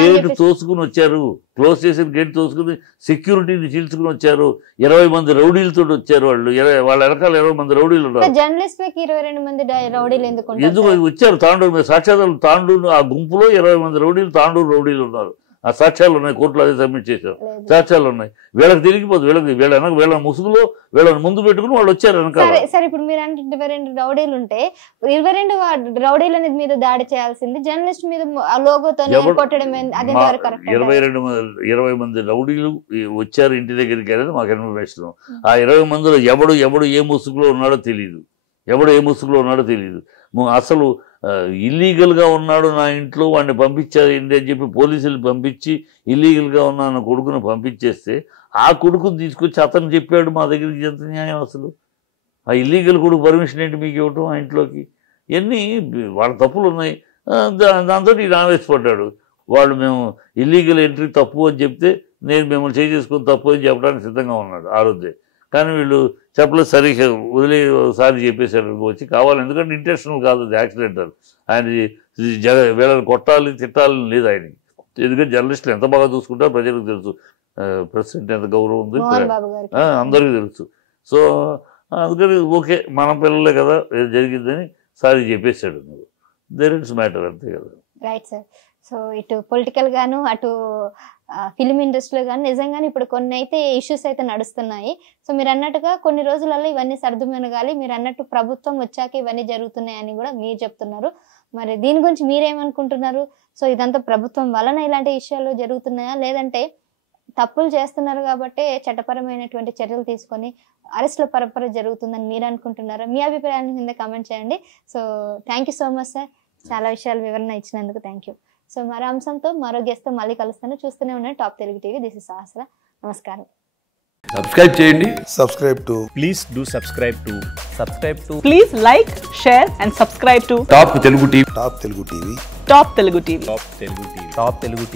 గేట్ తోసుకుని వచ్చారు, క్లోజ్ చేసిన గేట్ తోసుకుని సెక్యూరిటీని చీల్చుకుని వచ్చారు. 20 మంది రౌడీలతో వచ్చారు వాళ్ళు. వాళ్ళ వెనకాల 20 మంది రౌడీలు ఉన్నారు. జర్నలిస్టులకి 22 మంది రౌడీలు ఎందుకు వచ్చారు? తాండూరు మీద సాక్ష్యాలు, తాండూరు ఆ గుంపులో 20 మంది రౌడీలు, తాండూరు రౌడీలు ఉన్నారు. ఆ సాక్ష్యాలు ఉన్నాయి, కోర్టులో అదే సబ్మిట్ చేశారు. సాక్ష్యాలు ఉన్నాయి. వీళ్ళకి తిరిగిపోదు, వీళ్ళ ముసుగులో వీళ్ళని ముందు పెట్టుకుని వాళ్ళు వచ్చారు వెనకాల. సరే, ఇప్పుడు మీరు అంటే 22 రౌడీలు ఉంటే 22 రౌడీల మీద దాడి చేయాల్సింది జర్నలిస్ట్ మీద లోగోతో కొట్టడం అది 20 మంది రౌడీలు వచ్చారు ఇంటి దగ్గరికి అనేది మాకు ఇన్ఫర్మేషన్. ఆ 20 మందిలో ఎవడు ఏ ముసుగులో ఉన్నాడో తెలియదు. అసలు ఇల్లీగల్గా ఉన్నాడు నా ఇంట్లో, వాడిని పంపించారు ఏంటి అని చెప్పి పోలీసులు పంపించి ఇల్లీగల్గా ఉన్న కొడుకుని పంపించేస్తే ఆ కొడుకుని తీసుకొచ్చి అతను చెప్పాడు మా దగ్గరికి. ఎంత న్యాయం అసలు? ఆ ఇల్లీగల్ కొడుకు పర్మిషన్ ఏంటి మీకు ఇవ్వటం ఆ ఇంట్లోకి? ఇవన్నీ వాళ్ళ తప్పులు ఉన్నాయి. దాంతో ఈయన ఆవేశపడ్డాడు. వాళ్ళు మేము ఇల్లీగల్ ఎంట్రీ తప్పు అని చెప్తే నేను మిమ్మల్ని చేసుకుని తప్పు అని చెప్పడానికి సిద్ధంగా ఉన్నాడు ఆ రోజే. కానీ వీళ్ళు చెప్పలేదు, సరిగ్గా వదిలే ఒకసారి చెప్పేశారు వచ్చి కావాలి. ఎందుకంటే ఇంటెన్షనల్ కాదు, అది యాక్సిడెంటల్. ఆయన వీళ్ళని కొట్టాలి తిట్టాలని లేదు ఆయనకి. ఎందుకంటే జర్నలిస్టులు ఎంత బాగా చూసుకుంటారో ప్రజలకు తెలుసు, ప్రెసిడెంట్ ఎంత గౌరవం ఉంది అందరికీ తెలుసు. సో అందుకని ఓకే మన పిల్లలే కదా జరిగిందని సారీ చెప్పేశాడు. దేర్ ఇట్స్ మ్యాటర్ అంతే కదా. Right sir. సో ఇటు పొలిటికల్ గాను అటు ఫిలిం ఇండస్ట్రీలో కానీ నిజంగానే ఇప్పుడు కొన్ని అయితే ఇష్యూస్ అయితే నడుస్తున్నాయి. సో మీరు అన్నట్టుగా కొన్ని రోజులలో ఇవన్నీ సర్దుమనగాలి, మీరు అన్నట్టు ప్రభుత్వం వచ్చాక ఇవన్నీ జరుగుతున్నాయి అని కూడా మీరు చెప్తున్నారు. మరి దీని గురించి మీరేమనుకుంటున్నారు? సో ఇదంతా ప్రభుత్వం వలన ఇలాంటి విషయాలు జరుగుతున్నాయా, లేదంటే తప్పులు చేస్తున్నారు కాబట్టి చట్టపరమైనటువంటి చర్యలు తీసుకొని అరెస్టుల పరంపర జరుగుతుందని మీరు అనుకుంటున్నారా? మీ అభిప్రాయాన్ని కింద కామెంట్ చేయండి. So thank you so much sir, చాలా విషయాలు వివరణ ఇచ్చినందుకు థ్యాంక్ యూ. సో మరో అంశంతో మరో గెస్ట్తో మళ్ళీ కలుస్తాను. చూస్తూనే ఉన్నాను top Telugu TV. This is Sahasra. నమస్కారం. సబ్స్క్రైబ్ చేయండి. Please do subscribe to Please like, share and subscribe to top Telugu TV. Top Telugu TV. Top Telugu TV.